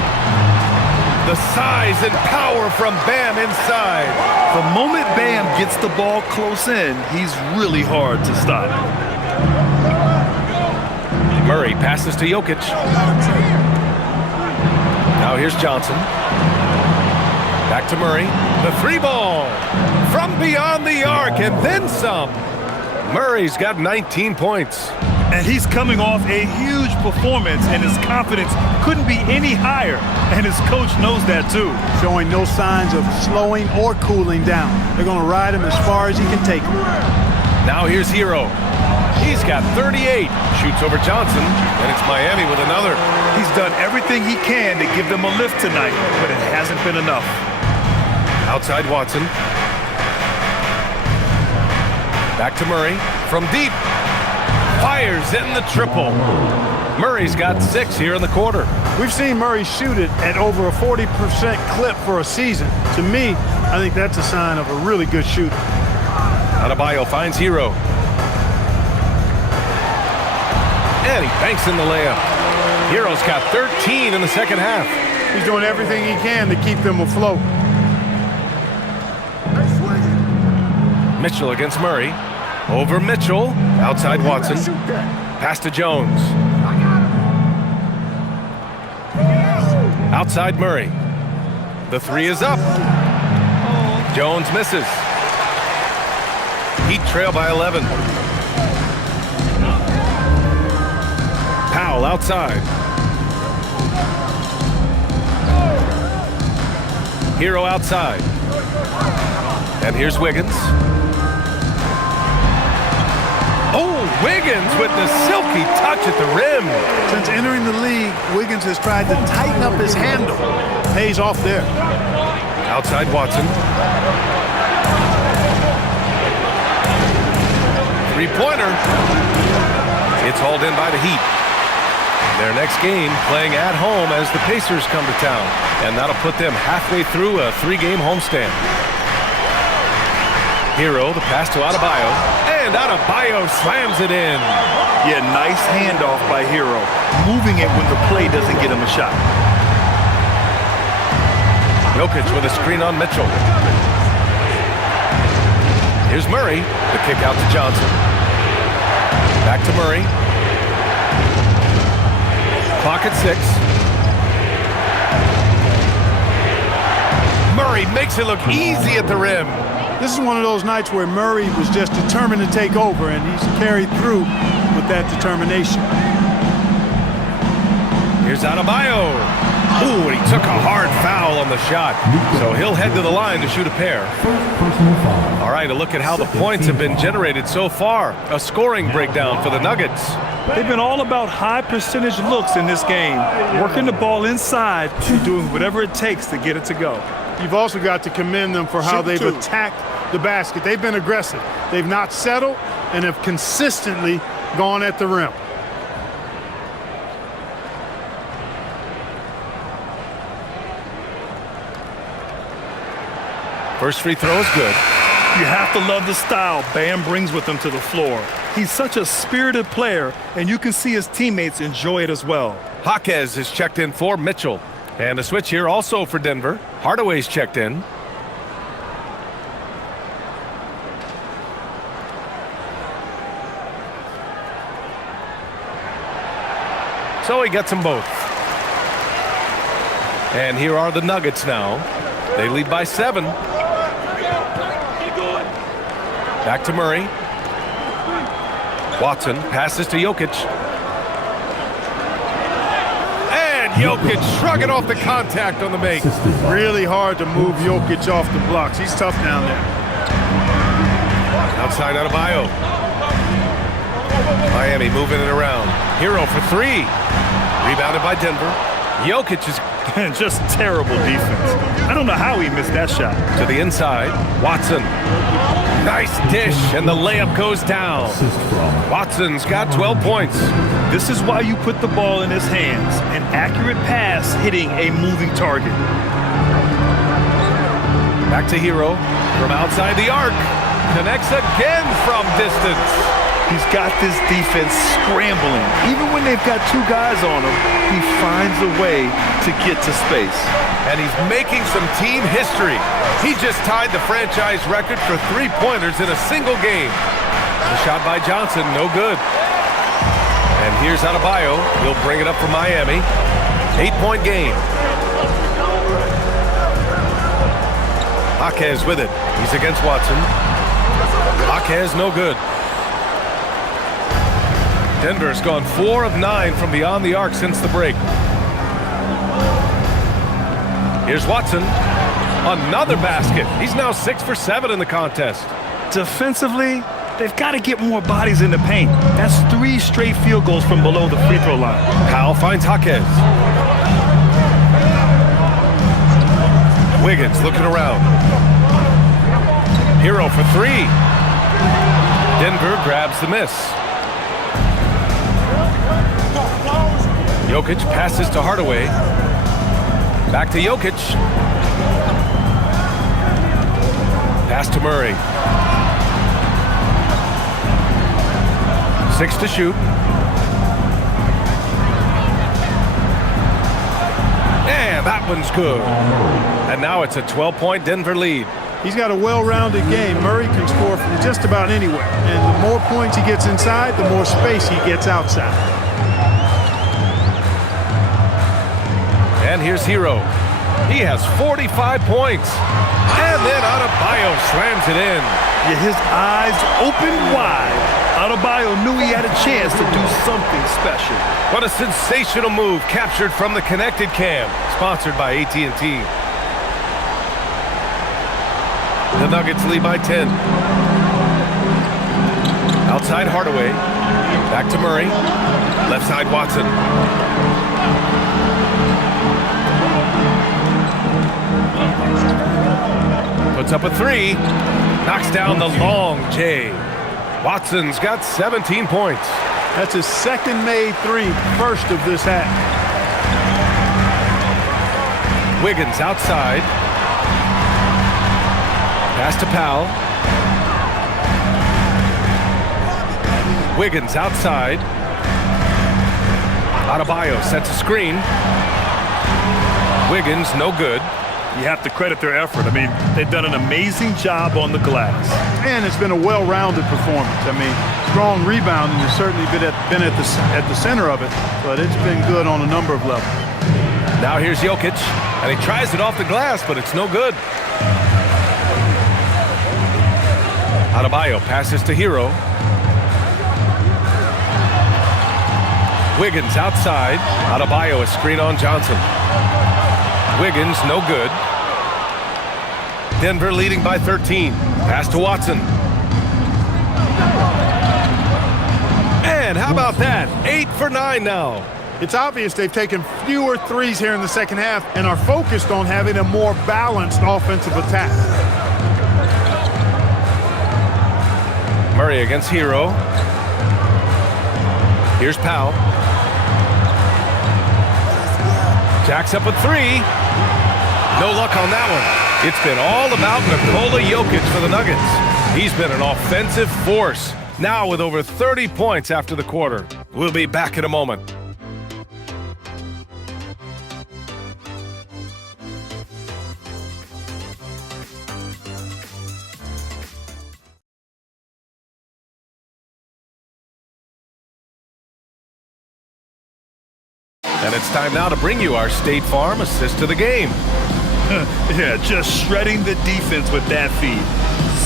The size and power from Bam inside. The moment Bam gets the ball close in, he's really hard to stop. Murray passes to Jokic. Now here's Johnson. Back to Murray. The three ball from beyond the arc and then some. Murray's got 19 points. And he's coming off a huge performance, and his confidence couldn't be any higher. And his coach knows that too. Showing no signs of slowing or cooling down. They're going to ride him as far as he can take him. Now here's Hero. He's got 38. Shoots over Johnson, and it's Miami with another. He's done everything he can to give them a lift tonight, but it hasn't been enough. Outside Watson. Back to Murray. From deep. Fires in the triple. Murray's got 6 here in the quarter. We've seen Murray shoot it at over a 40% clip for a season. To me, I think that's a sign of a really good shooter. Adebayo finds Hero. And he banks in the layup. Hero's got 13 in the second half. He's doing everything he can to keep them afloat. Mitchell against Murray. Over Mitchell. Outside Watson. Pass to Jones. Outside Murray. The three is up. Jones misses. Heat trail by 11. Powell outside. Hero outside. And here's Wiggins. Oh, Wiggins with the silky touch at the rim. Since entering the league, Wiggins has tried to tighten up his handle. Pays off there. Outside Watson. Three-pointer. It's hauled in by the Heat. Their next game playing at home as the Pacers come to town. And that'll put them halfway through a 3-game homestand. Hero, the pass to Adebayo. And Adebayo slams it in. Yeah, nice handoff by Hero. Moving it when the play doesn't get him a shot. Jokic with a screen on Mitchell. Here's Murray. The kick out to Johnson. Back to Murray. Clock at 6. Murray makes it look easy at the rim. This is one of those nights where Murray was just determined to take over, and he's carried through with that determination. Here's Adebayo. Ooh, and he took a hard foul on the shot. So he'll head to the line to shoot a pair. All right, a look at how the points have been generated so far. A scoring breakdown for the Nuggets. They've been all about high percentage looks in this game, working the ball inside and doing whatever it takes to get it to go. You've also got to commend them for how they've attacked the basket. They've been aggressive. They've not settled and have consistently gone at the rim. First free throw is good. You have to love the style Bam brings with him to the floor. He's such a spirited player, and you can see his teammates enjoy it as well. Jaquez is checked in for Mitchell. And a switch here also for Denver. Hardaway's checked in. So he gets them both. And here are the Nuggets now. They lead by 7. Back to Murray. Watson passes to Jokic. And Jokic shrugging off the contact on the make. Really hard to move Jokic off the blocks. He's tough down there. Outside Adebayo. Miami moving it around. Hero for 3. Rebounded by Denver. Jokic is just terrible defense. I don't know how he missed that shot. to the inside. Watson. Nice dish, and the layup goes down. Watson's got 12 points. This is why you put the ball in his hands. An accurate pass hitting a moving target. Back to Hero from outside the arc. Connects again from distance. He's got this defense scrambling. Even when they've got 2 guys on him, he finds a way to get to space. And he's making some team history. He just tied the franchise record for 3-pointers in a single game. The shot by Johnson, no good. And here's Adebayo. He'll bring it up for Miami. 8-point game. Jaquez with it. He's against Watson. Jaquez, no good. Denver's gone 4 of 9 from beyond the arc since the break. Here's Watson. Another basket. He's now 6 for 7 in the contest. Defensively, they've got to get more bodies in the paint. That's 3 straight field goals from below the free throw line. Powell finds Jaquez. Wiggins looking around. Hero for 3. Denver grabs the miss. Jokic passes to Hardaway. Back to Jokic. Pass to Murray. 6 to shoot. And that one's good. And now it's a 12-point Denver lead. He's got a well-rounded game. Murray can score from just about anywhere. And the more points he gets inside, the more space he gets outside. And here's Hero. He has 45 points. And then Adebayo slams it in. Yeah, his eyes open wide. Adebayo knew he had a chance to do something special. What a sensational move captured from the Connected Cam, sponsored by AT&T. The Nuggets lead by 10. Outside Hardaway. Back to Murray. Left side Watson. Puts up a 3. Knocks down the long J. Watson's got 17 points. That's his second made 3, first of this half. Wiggins outside. Pass to Powell. Wiggins outside. Adebayo sets a screen. Wiggins, no good. You have to credit their effort. I mean, they've done an amazing job on the glass. And it's been a well-rounded performance. I mean, strong rebounding has certainly been at the center of it, but it's been good on a number of levels. Now here's Jokic, and he tries it off the glass, but it's no good. Adebayo passes to Hero. Wiggins outside. Adebayo a screen on Johnson. Wiggins no good. Denver leading by 13. Pass to Watson. And how about that? 8 for 9 now. It's obvious they've taken fewer threes here in the second half and are focused on having a more balanced offensive attack. Murray against Hero. Here's Powell. Jacks up a 3. No luck on that one. It's been all about Nikola Jokic for the Nuggets. He's been an offensive force, now with over 30 points after the quarter. We'll be back in a moment. And it's time now to bring you our State Farm assist to the game. Yeah, just shredding the defense with that feed.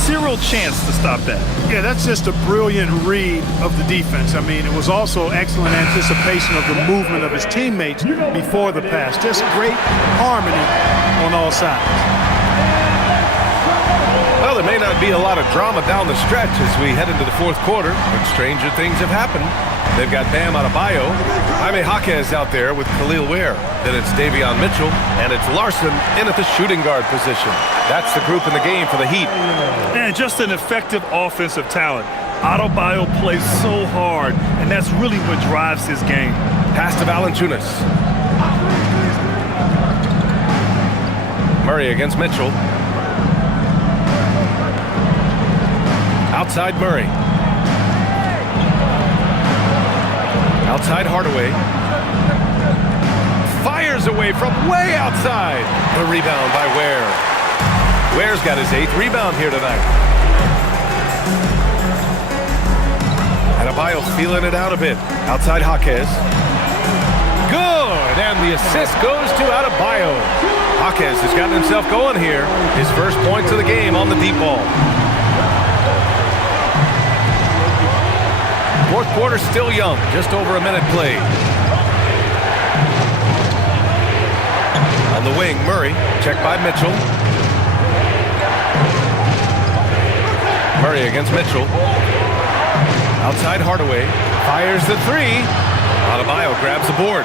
Zero chance to stop that. Yeah, that's just a brilliant read of the defense. I mean, it was also excellent anticipation of the movement of his teammates before the pass. Just great harmony on all sides. Well, there may not be a lot of drama down the stretch as we head into the fourth quarter, but stranger things have happened. They've got Bam Adebayo. Jaime Jaquez out there with Khalil Ware. Then it's Davion Mitchell, and it's Larson in at the shooting guard position. That's the group in the game for the Heat. And just an effective offensive talent. Adebayo plays so hard, and that's really what drives his game. Pass to Valanciunas. Murray against Mitchell. Outside Murray. Outside Hardaway. Fires away from way outside. The rebound by Ware. Ware's got his 8th rebound here tonight. Adebayo feeling it out a bit. Outside Jaquez. Good! And the assist goes to Adebayo. Jaquez has gotten himself going here. His first points of the game on the deep ball. Fourth quarter still young, just over a minute played. On the wing, Murray, checked by Mitchell. Murray against Mitchell. Outside Hardaway, fires the 3. Adebayo grabs the board.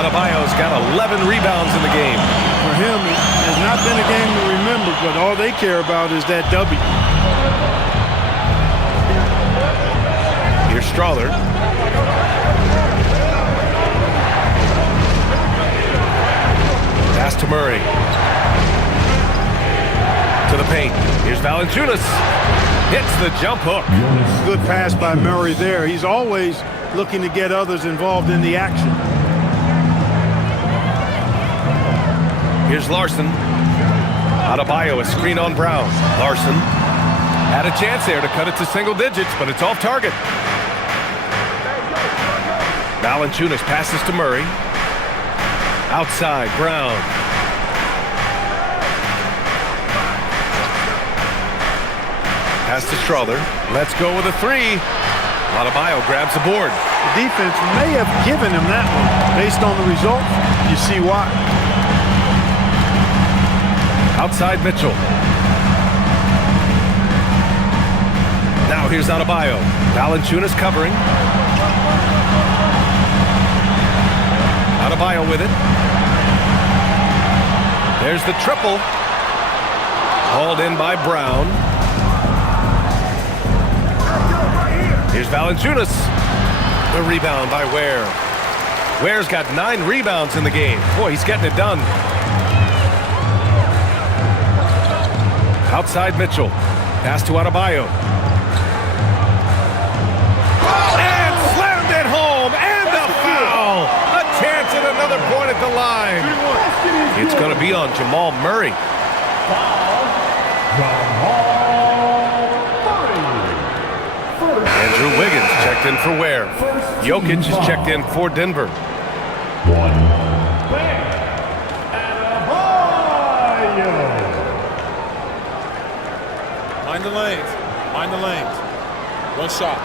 Adebayo's got 11 rebounds in the game. For him, it has not been a game to remember, but all they care about is that W. Here's Strawther. Pass to Murray. To the paint. Here's Valanciunas. Hits the jump hook. Good pass by Murray there. He's always looking to get others involved in the action. Here's Larson. Adebayo, a screen on Brown. Larson had a chance there to cut it to single digits, but it's off target. Valanciunas passes to Murray. Outside, Brown. Pass to Strawther. Let's go with a 3. Adebayo grabs the board. The defense may have given him that one. Based on the result, you see why. Outside Mitchell. Now here's Adebayo. Valanciunas covering. Adebayo with it. There's the triple. Hauled in by Brown. Here's Valanciunas. The rebound by Ware. Ware's got 9 rebounds in the game. Boy, he's getting it done. Outside Mitchell. Pass to Adebayo. And slammed it home. And a foul. A chance at another point at the line. It's going to be on Jamal Murray. Andrew Wiggins checked in for Ware. Jokic is checked in for Denver. Find the lanes. Find the lanes. One shot.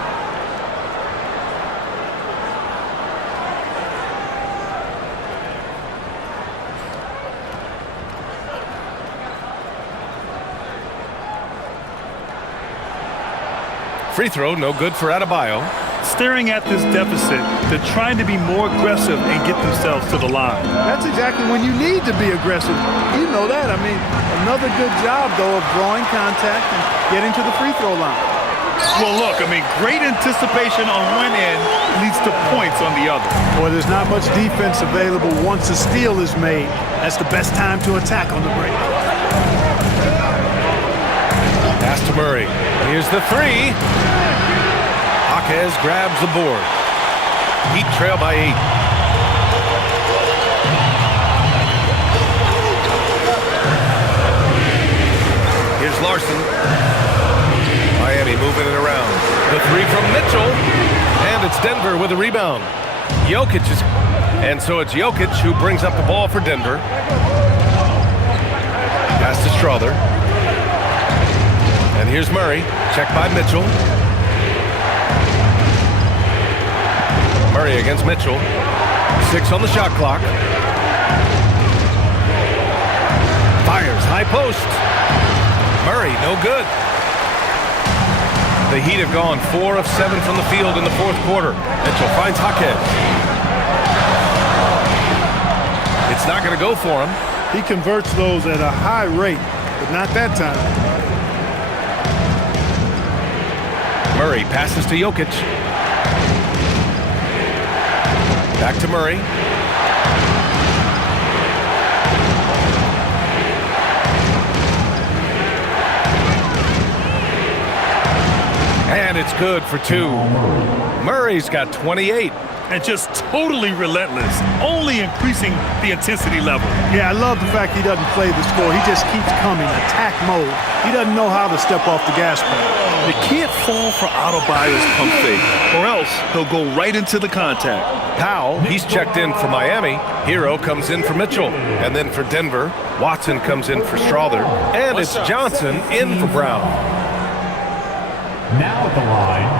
Free throw, no good for Adebayo. Staring at this deficit, they're trying to be more aggressive and get themselves to the line. That's exactly when you need to be aggressive. You know that. I mean, another good job, though, of drawing contact and getting to the free throw line. Well, look, I mean, great anticipation on one end leads to points on the other. Boy, there's not much defense available once a steal is made. That's the best time to attack on the break. Pass to Murray. Here's the three. Jaquez grabs the board. Heat trail by 8. Here's Larson. Miami moving it around. The three from Mitchell. And it's Denver with a rebound. Jokic is... And so it's Jokic who brings up the ball for Denver. Pass to Strother. And here's Murray. Checked by Mitchell. Murray against Mitchell. 6 on the shot clock. Fires, high post. Murray, no good. The Heat have gone 4 of 7 from the field in the fourth quarter. Mitchell finds Jaquez. It's not going to go for him. He converts those at a high rate, but not that time. Murray passes to Jokic. Back to Murray. And it's good for 2. Murray's got 28. And just totally relentless, only increasing the intensity level. Yeah, I love the fact he doesn't play the score. He just keeps coming, attack mode. He doesn't know how to step off the gas pedal. You can't fall for Adebayo's pump fake, or else he'll go right into the contact. Powell, he's checked in for Miami. Hero comes in for Mitchell. And then for Denver, Watson comes in for Strother. And it's Johnson in for Brown. Now at the line,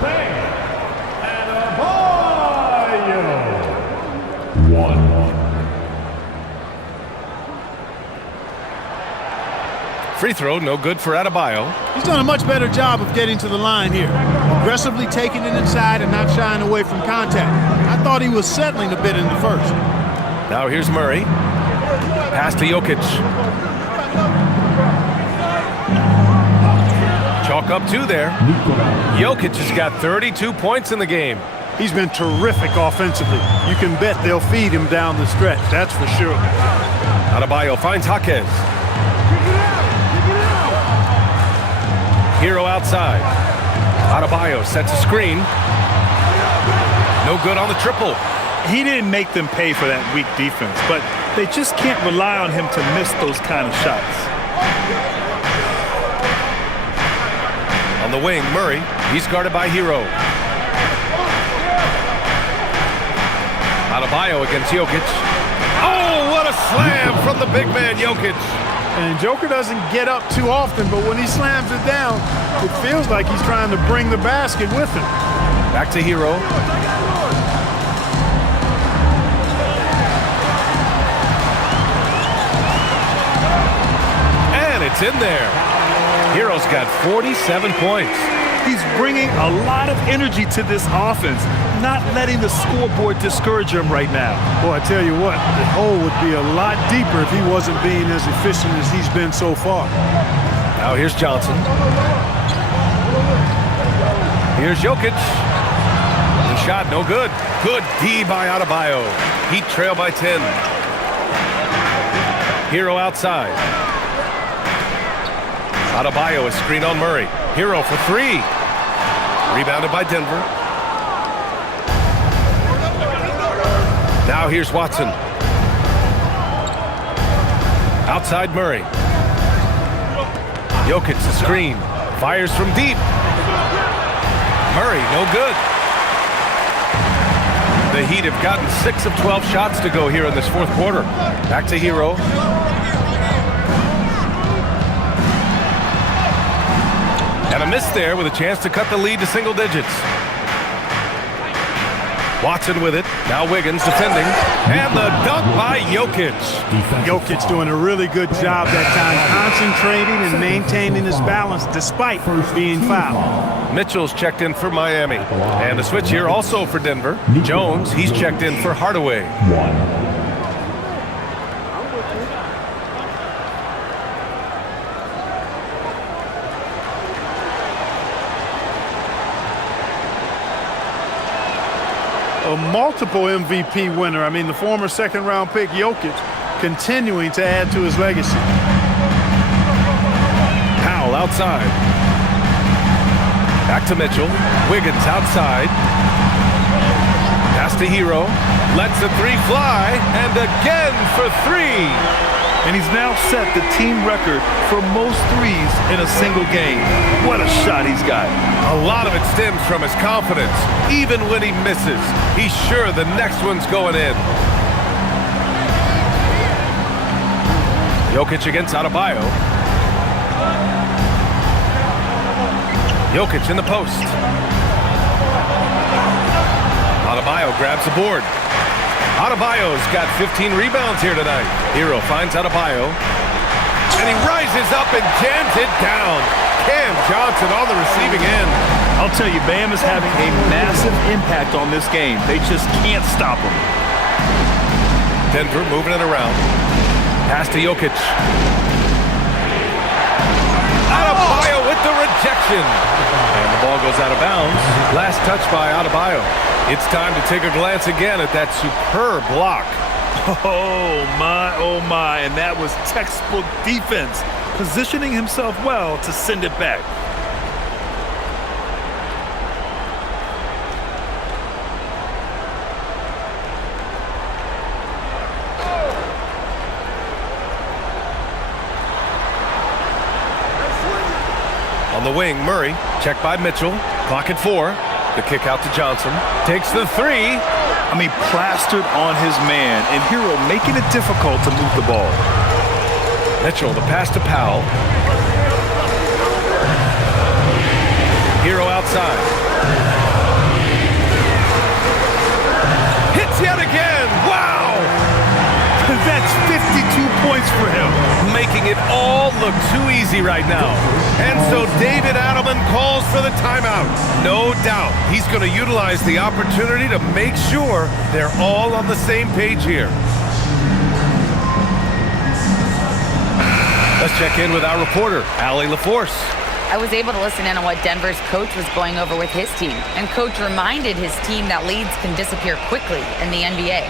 Bam Adebayo. 1. Free throw, no good for Adebayo. He's done a much better job of getting to the line here. Aggressively taking it inside and not shying away from contact. I thought he was settling a bit in the first. Now here's Murray. Pass to Jokic. Chalk up 2 there. Jokic has got 32 points in the game. He's been terrific offensively. You can bet they'll feed him down the stretch, that's for sure. Adebayo finds Jaquez. Hero outside. Adebayo sets a screen. No good on the triple. He didn't make them pay for that weak defense, but they just can't rely on him to miss those kind of shots. On the wing, Murray. He's guarded by Hero. Adebayo against Jokic. Oh, what a slam from the big man, Jokic. And Joker doesn't get up too often, but when he slams it down, it feels like he's trying to bring the basket with him. Back to Hero. And it's in there. Hero's got 47 points. He's bringing a lot of energy to this offense, not letting the scoreboard discourage him right now. Boy, I tell you what, the hole would be a lot deeper if he wasn't being as efficient as he's been so far. Now here's Johnson. Here's Jokic. The shot, no good. Good D by Adebayo. Heat trail by 10. Hero outside. Adebayo is screen on Murray. Hero for 3. Rebounded by Denver. Now here's Watson. Outside Murray. Jokic the screen. Fires from deep. Murray, no good. The Heat have gotten 6 of 12 shots to go here in this fourth quarter. Back to Hero. And a miss there with a chance to cut the lead to single digits. Watson with it. Now Wiggins defending. And the dunk by Jokic. Jokic doing a really good job that time, concentrating and maintaining his balance despite being fouled. Mitchell's checked in for Miami. And a switch here also for Denver. Jones, he's checked in for Hardaway. A multiple MVP winner. I mean, the former second-round pick Jokic continuing to add to his legacy. Powell outside. Back to Mitchell. Wiggins outside. Pass to Hero. Lets the three fly. And again for three. And he's now set the team record for most threes in a single game. What a shot he's got. A lot of it stems from his confidence. Even when he misses, he's sure the next one's going in. Jokic against Adebayo. Jokic in the post. Adebayo grabs the board. Adebayo's got 15 rebounds here tonight. Hero finds Adebayo. And he rises up and jams it down. Cam Johnson on the receiving end. I'll tell you, Bam is having a massive impact on this game. They just can't stop him. Denver moving it around. Pass to Jokic. Adebayo with the rejection. And the ball goes out of bounds. Last touch by Adebayo. It's time to take a glance again at that superb block. Oh my, and that was textbook defense, positioning himself well to send it back. On the wing, Murray, checked by Mitchell, clock at 4. The kick out to Johnson, takes the three. I mean, plastered on his man, and Hero making it difficult to move the ball. Mitchell, the pass to Powell. Hero outside. Hits yet again. Wow! That's 52 points for him. Making it all look too easy right now. And so David Adelman calls for the timeout. No doubt he's going to utilize the opportunity to make sure they're all on the same page here. Let's check in with our reporter, Allie LaForce. I was able to listen in on what Denver's coach was going over with his team. And coach reminded his team that leads can disappear quickly in the NBA.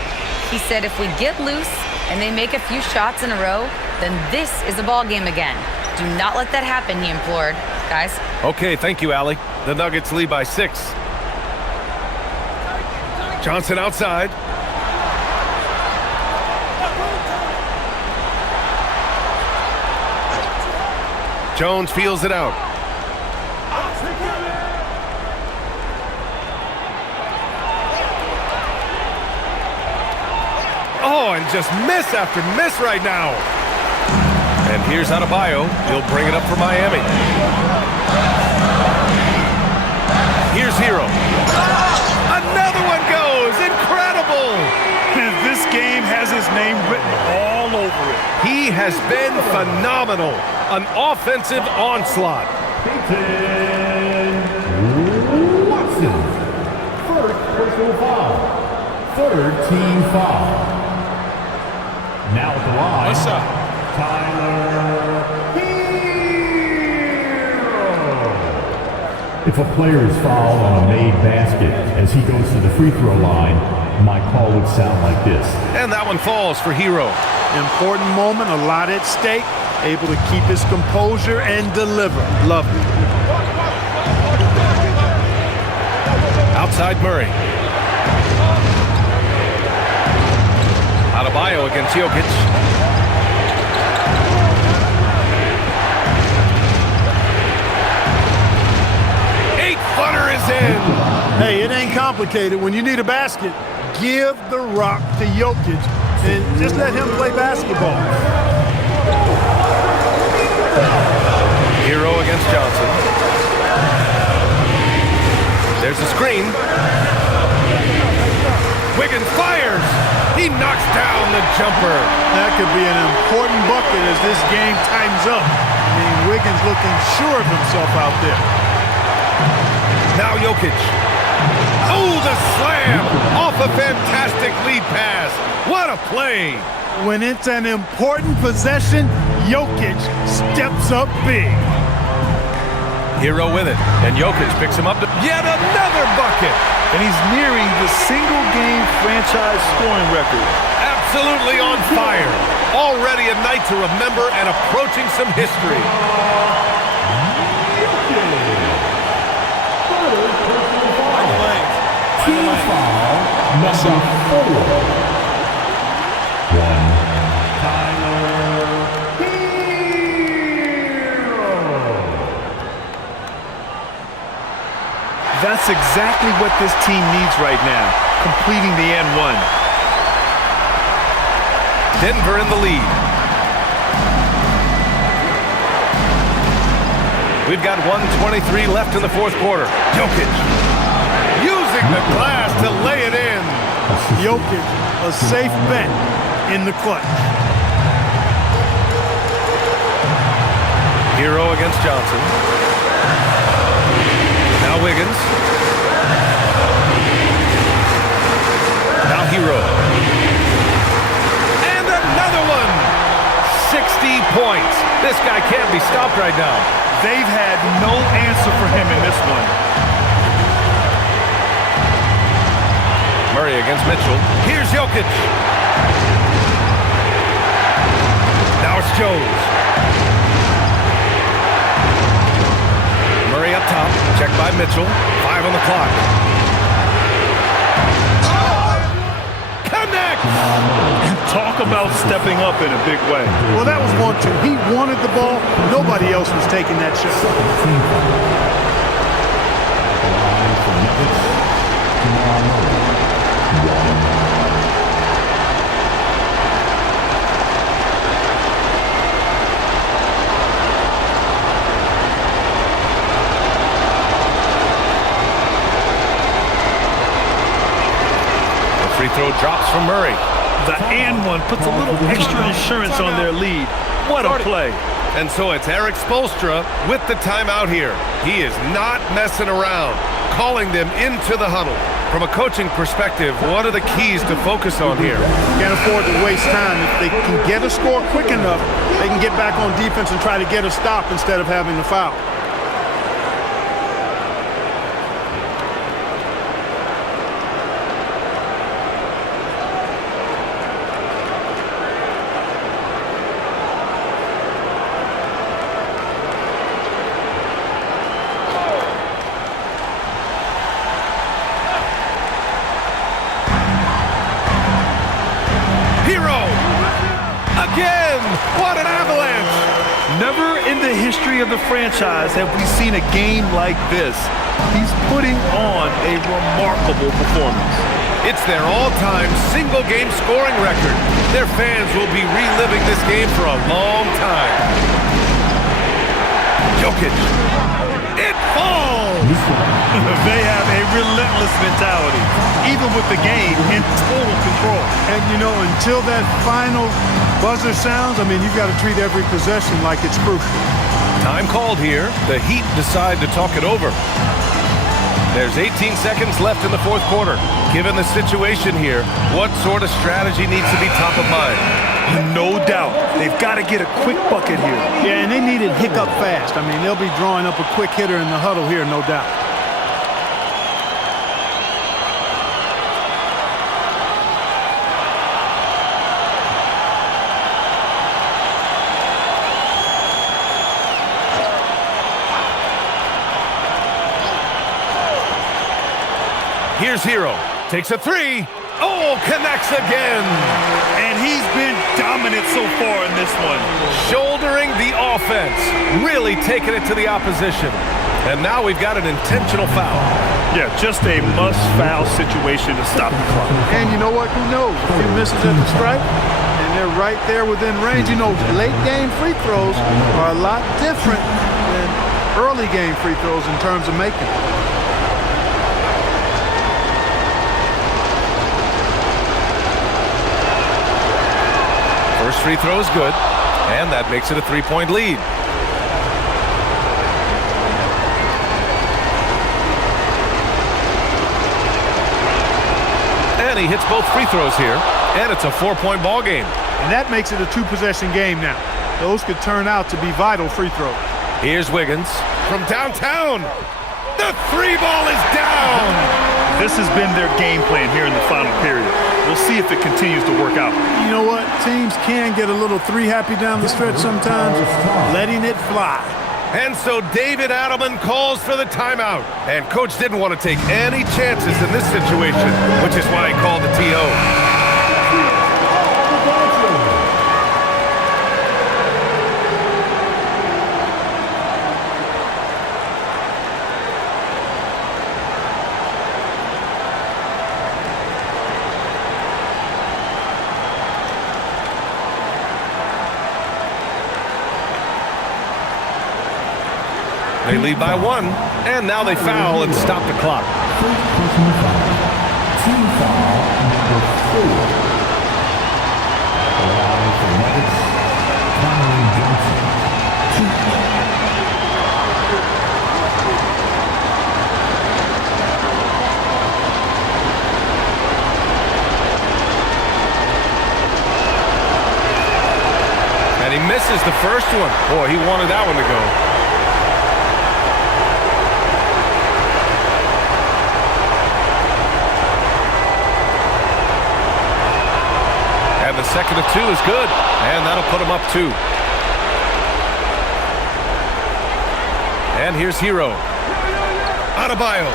He said if we get loose and they make a few shots in a row, then this is a ball game again. Do not let that happen, he implored. Guys. Okay, thank you, Allie. The Nuggets lead by 6. Johnson outside. Jones feels it out. Oh, and just miss after miss right now. And here's Adebayo. He'll bring it up for Miami. Here's Hero. Another one goes. Incredible. This game has his name written all over it. He has been phenomenal. An offensive onslaught. Watson. First personal foul. Third team foul. Now at the line. What's up? Tyler Hero. If a player is fouled on a made basket as he goes to the free throw line, my call would sound like this. And that one falls for Hero. Important moment, a lot at stake. Able to keep his composure and deliver. Lovely. Outside Murray. Adebayo against Jokic. Eight-footer is in. Hey, it ain't complicated. When you need a basket, give the rock to Jokic and just let him play basketball. Hero against Johnson. There's a screen. Wiggins fires. He knocks down the jumper. That could be an important bucket as this game tightens up. I mean, Wiggins looking sure of himself out there. Now Jokic. Oh, the slam off a fantastic lead pass. What a play. When it's an important possession, Jokic steps up big. Hero with it, and Jokic picks him up to yet another bucket. And he's nearing the single-game franchise scoring record. Absolutely on fire. Already a night to remember and approaching some history. Team foul number 4. That's exactly what this team needs right now, completing the N1. Denver in the lead. We've got 1:23 left in the fourth quarter. Jokic using the glass to lay it in. Jokic, a safe bet in the clutch. Hero against Johnson. Now Wiggins. Now Hero. And another one. 60 points. This guy can't be stopped right now. They've had no answer for him in this one. Murray against Mitchell. Here's Jokic. Now it's Jones. Murray up top. Checked by Mitchell. 5 on the clock. Connect! Talk about stepping up in a big way. Well, that was 1-2. He wanted the ball. Nobody else was taking that shot. The free throw drops from Murray. The and one puts a little extra insurance on their lead. What a play. And so it's Eric Spoelstra with the timeout here. He is not messing around, calling them into the huddle. From a coaching perspective, what are the keys to focus on here? Can't afford to waste time. If they can get a score quick enough, they can get back on defense and try to get a stop instead of having the foul. Again! What an avalanche! Never in the history of the franchise have we seen a game like this. He's putting on a remarkable performance. It's their all-time single-game scoring record. Their fans will be reliving this game for a long time. Jokic. It falls! They have a relentless mentality, even with the game in total control. And, you know, until that final buzzer sounds, I mean, you've got to treat every possession like it's crucial. Time called here. The Heat decide to talk it over. There's 18 seconds left in the fourth quarter. Given the situation here, what sort of strategy needs to be top of mind? No doubt. They've got to get a quick bucket here. Yeah, and they need it hiccup fast. I mean, they'll be drawing up a quick hitter in the huddle here, no doubt. Here's Hero. Takes a three. Oh, connects again. And he's been dominant so far in this one. Shouldering the offense. Really taking it to the opposition. And now we've got an intentional foul. Yeah, just a must-foul situation to stop the clock. And you know what? Who knows? A few misses at the stripe, and they're right there within range. You know, late-game free throws are a lot different than early-game free throws in terms of making. First free throw is good, and that makes it a 3-point lead. And he hits both free throws here, and it's a 4-point ball game. And that makes it a 2-possession game now. Those could turn out to be vital free throws. Here's Wiggins from downtown. The 3 ball is down. This has been their game plan here in the final period. We'll see if it continues to work out. You know what? Teams can get a little 3 happy down the stretch sometimes, letting it fly. And so David Adelman calls for the timeout. And coach didn't want to take any chances in this situation, which is why he called the TO. They lead by 1, and now they foul and stop the clock. Team foul number 4. Allowing for Nuggets, Cameron Johnson. 2. And he misses the first one. Boy, he wanted that one to go. And the second of 2 is good, and that'll put him up 2. And here's Hero. Adebayo.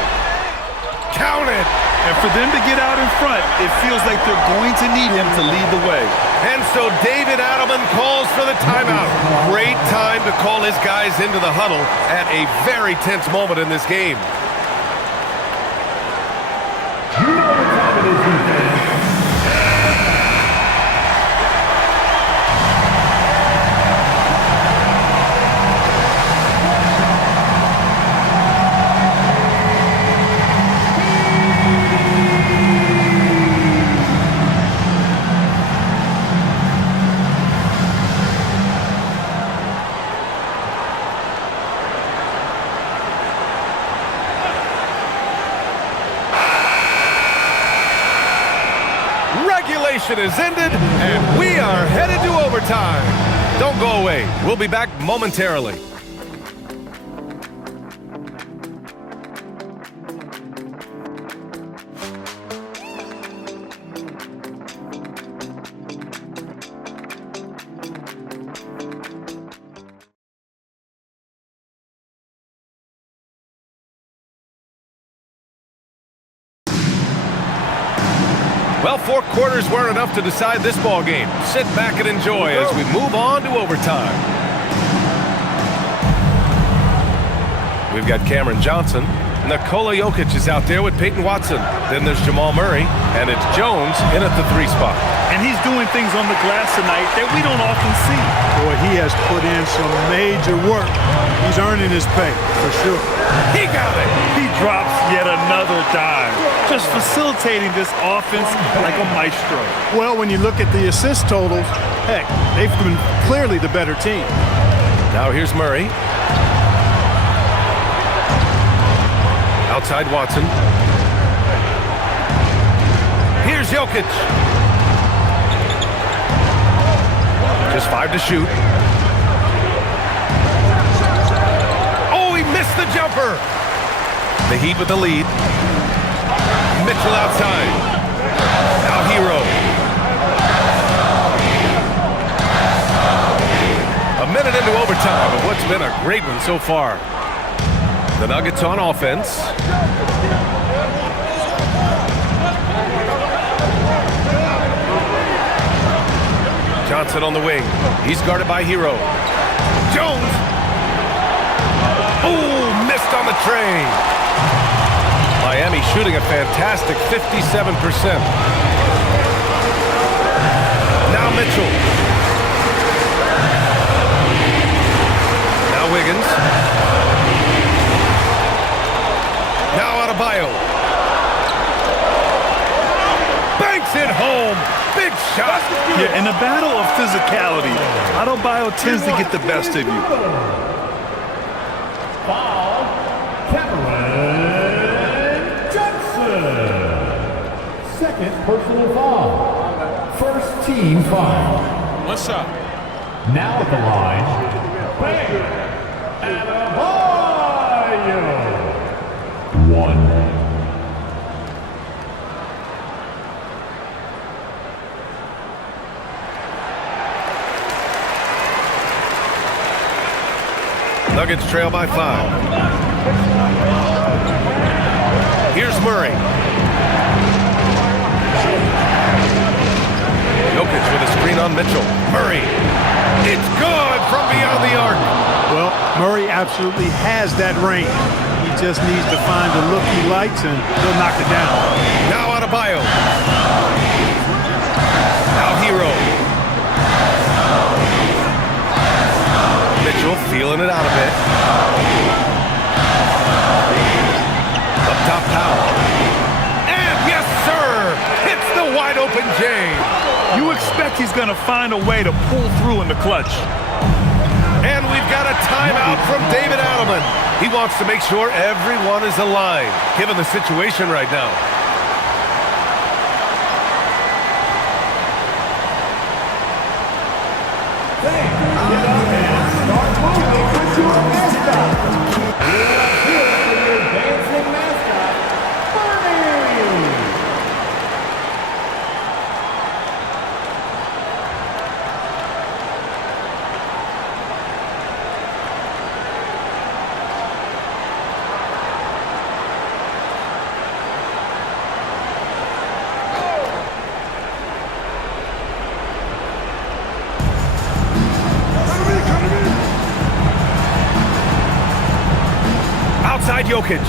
Count it. And for them to get out in front, it feels like they're going to need him to lead the way. And so David Adelman calls for the timeout. Great time to call his guys into the huddle at a very tense moment in this game. You know what time it is, defense. Is ended, and we are headed to overtime. Don't go away. We'll be back momentarily. Well, 4 quarters weren't enough to decide this ball game. Sit back and enjoy as we move on to overtime. We've got Cameron Johnson. Nikola Jokic is out there with Peyton Watson. Then there's Jamal Murray, and it's Jones in at the 3 spot. And he's doing things on the glass tonight that we don't often see. Boy, he has put in some major work. He's earning his pay, for sure. He got it. He drops yet another dime, just facilitating this offense like a maestro. Well, when you look at the assist totals, heck, they've been clearly the better team. Now here's Murray. Outside Watson. Here's Jokic. Just 5 to shoot. Oh, he missed the jumper. The Heat with the lead. Mitchell outside. Now Hero. A minute into overtime of what's been a great one so far. The Nuggets on offense. Johnson on the wing. He's guarded by Hero. Jones. Oh, missed on the train. Miami shooting a fantastic 57%. Now Mitchell. Now Wiggins. Now Adebayo. Banks it home. Big shot. Yeah, in a battle of physicality, Adebayo tends to get the best of you. Foul, Cameron Johnson. Second personal foul. First team foul. One shot. Now at the line, Bam Adebayo. One. Nuggets trail by 5. Here's Murray. Jokic with a screen on Mitchell. Murray. It's good from beyond the arc. Well, Murray absolutely has that range. He just needs to find the look he likes, and he'll knock it down. Now Adebayo. Now Hero. Mitchell feeling it out a bit. Up top, Powell. And yes, sir! It's the wide open James. You expect he's going to find a way to pull through in the clutch. And we've got a timeout from David Adelman. He wants to make sure everyone is aligned, given the situation right now. Outside Jokic.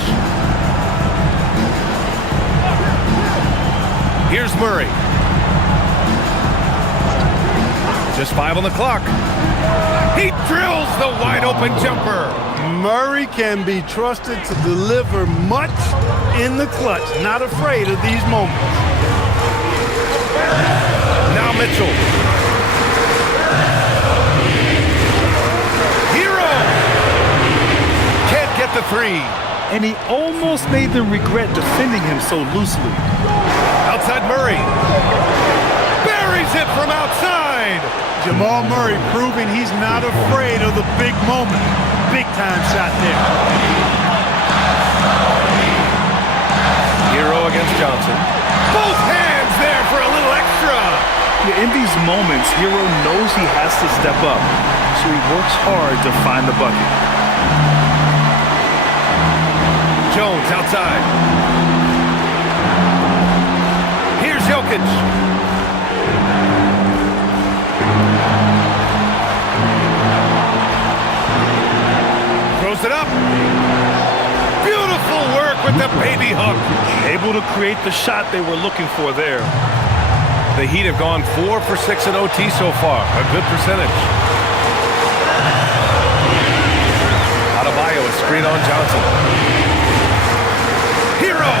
Here's Murray. Just 5 on the clock. He drills the wide open jumper. Murray can be trusted to deliver much in the clutch. Not afraid of these moments. Now Mitchell. Hero. Can't get the 3. And he almost made them regret defending him so loosely. Outside Murray. Buries it from outside. Jamal Murray proving he's not afraid of the big moment. Big time shot there. Hero against Johnson. Both hands there for a little extra. Yeah, in these moments, Hero knows he has to step up, so he works hard to find the bucket. Jones outside. Here's Jokic. Throws it up. Beautiful work with the baby hook. Able to create the shot they were looking for there. The Heat have gone 4 for 6 in OT so far. A good percentage. Adebayo is screen on Johnson. Hero!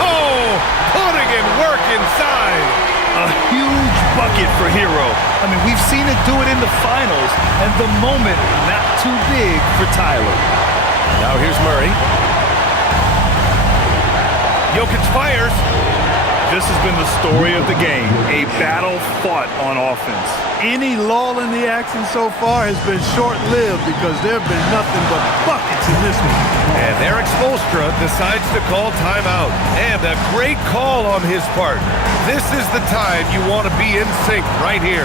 Oh! Putting in work inside. A huge bucket for Hero. I mean, we've seen it do it in the finals, and the moment not too big for Tyler. Now here's Murray. Jokic fires. This has been the story of the game, a battle fought on offense. Any lull in the action so far has been short-lived because there have been nothing but buckets in this one. And Eric Spoelstra decides to call timeout. And a great call on his part. This is the time you want to be in sync right here.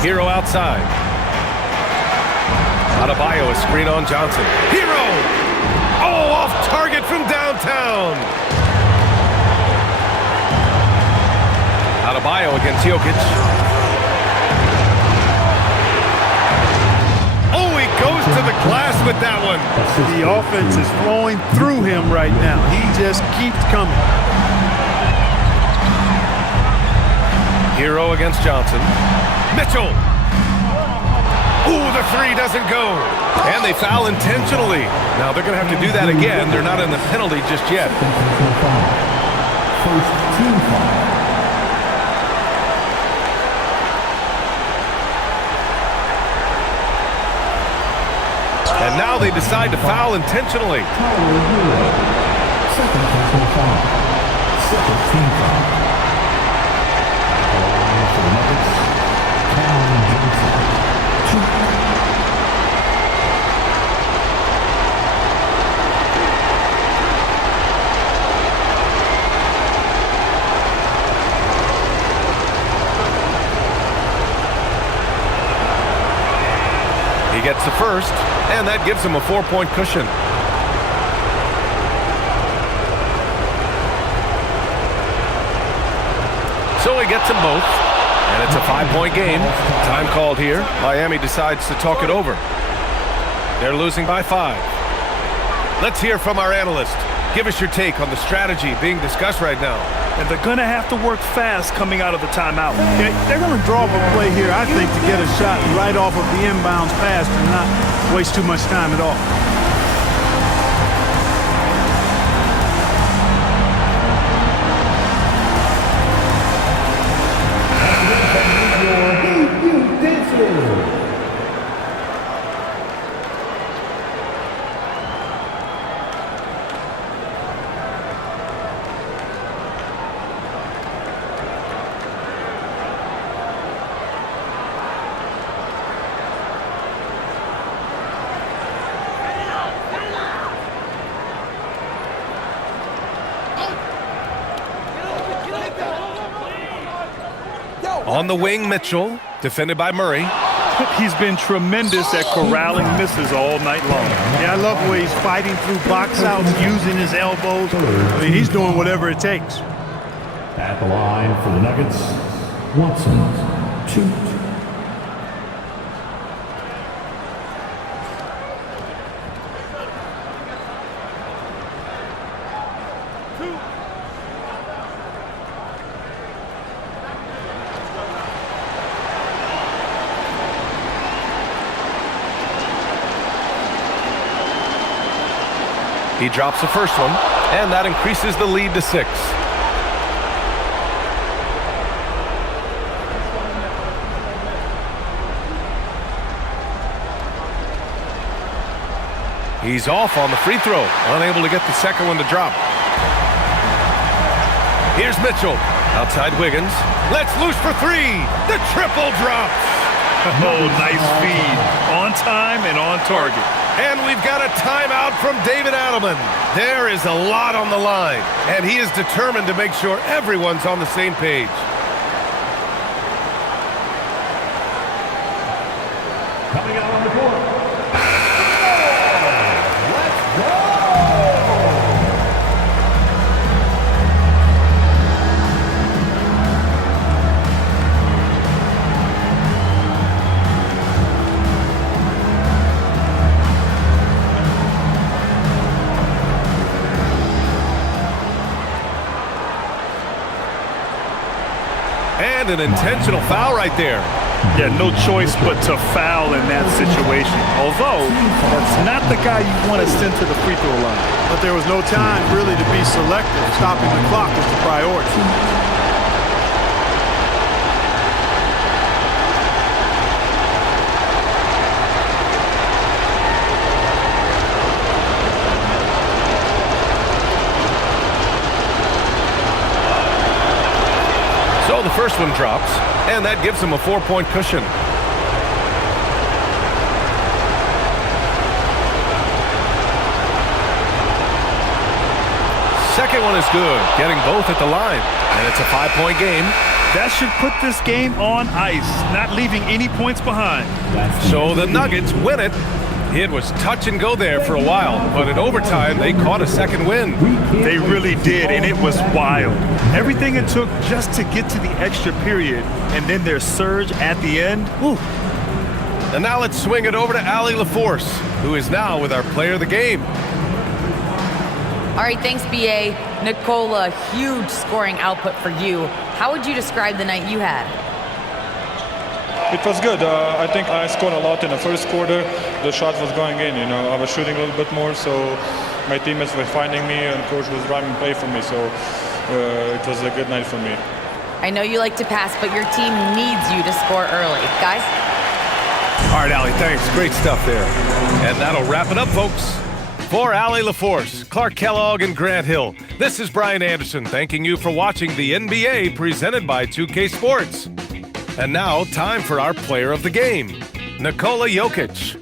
Hero outside. Adebayo is screen on Johnson. Hero! Oh, off town. Adebayo against Jokic. Oh, he goes to the glass with that one. The offense is flowing through him right now. He just keeps coming. Hero against Johnson. Mitchell. Ooh, the three doesn't go. And they foul intentionally. Now they're going to have to do that again. They're not in the penalty just yet. First team foul. And now they decide to foul intentionally. Second personal foul. Second team foul. For the Nuggets, Johnson. He gets the first, and that gives him a 4-point cushion. So he gets them both, and it's a 5-point game. Time called here. Miami decides to talk it over. They're losing by 5. Let's hear from our analyst. Give us your take on the strategy being discussed right now. And they're going to have to work fast coming out of the timeout. They're going to draw up a play here, I think, to get a shot right off of the inbounds pass and not waste too much time at all. On the wing, Mitchell, defended by Murray. He's been tremendous at corralling misses all night long. Yeah, I love the way he's fighting through box outs, using his elbows. I mean, he's doing whatever it takes. At the line for the Nuggets, Watson, 2. He drops the first one, and that increases the lead to 6. He's off on the free throw, unable to get the second one to drop. Here's Mitchell, outside Wiggins. Let's loose for 3. The triple drops. Oh, nice feed. On time and on target. And we've got a timeout from David Adelman. There is a lot on the line, and he is determined to make sure everyone's on the same page. Coming out on the court. Let's go! And an intentional foul right there. Yeah, no choice but to foul in that situation. Although, that's not the guy you want to send to the free throw line. But there was no time really to be selective. Stopping the clock was the priority. So the first one drops, and that gives him a 4-point cushion. Second one is good, getting both at the line, and it's a 5-point game. That should put this game on ice, not leaving any points behind. So the Nuggets win it It was touch and go there for a while, but in overtime, they caught a second win. They really did, and it was wild. Everything it took just to get to the extra period, and then their surge at the end. Whew. And now let's swing it over to Allie LaForce, who is now with our player of the game. All right, thanks, B.A. Nicola, huge scoring output for you. How would you describe the night you had? It was good. I think I scored a lot in the first quarter. The shot was going in, I was shooting a little bit more, so my teammates were finding me and coach was driving play for me, so it was a good night for me. I know you like to pass, but your team needs you to score early. Guys? All right, Allie, thanks. Great stuff there. And that'll wrap it up, folks. For Allie LaForce, Clark Kellogg, and Grant Hill, this is Brian Anderson thanking you for watching the NBA presented by 2K Sports. And now, time for our player of the game, Nikola Jokic.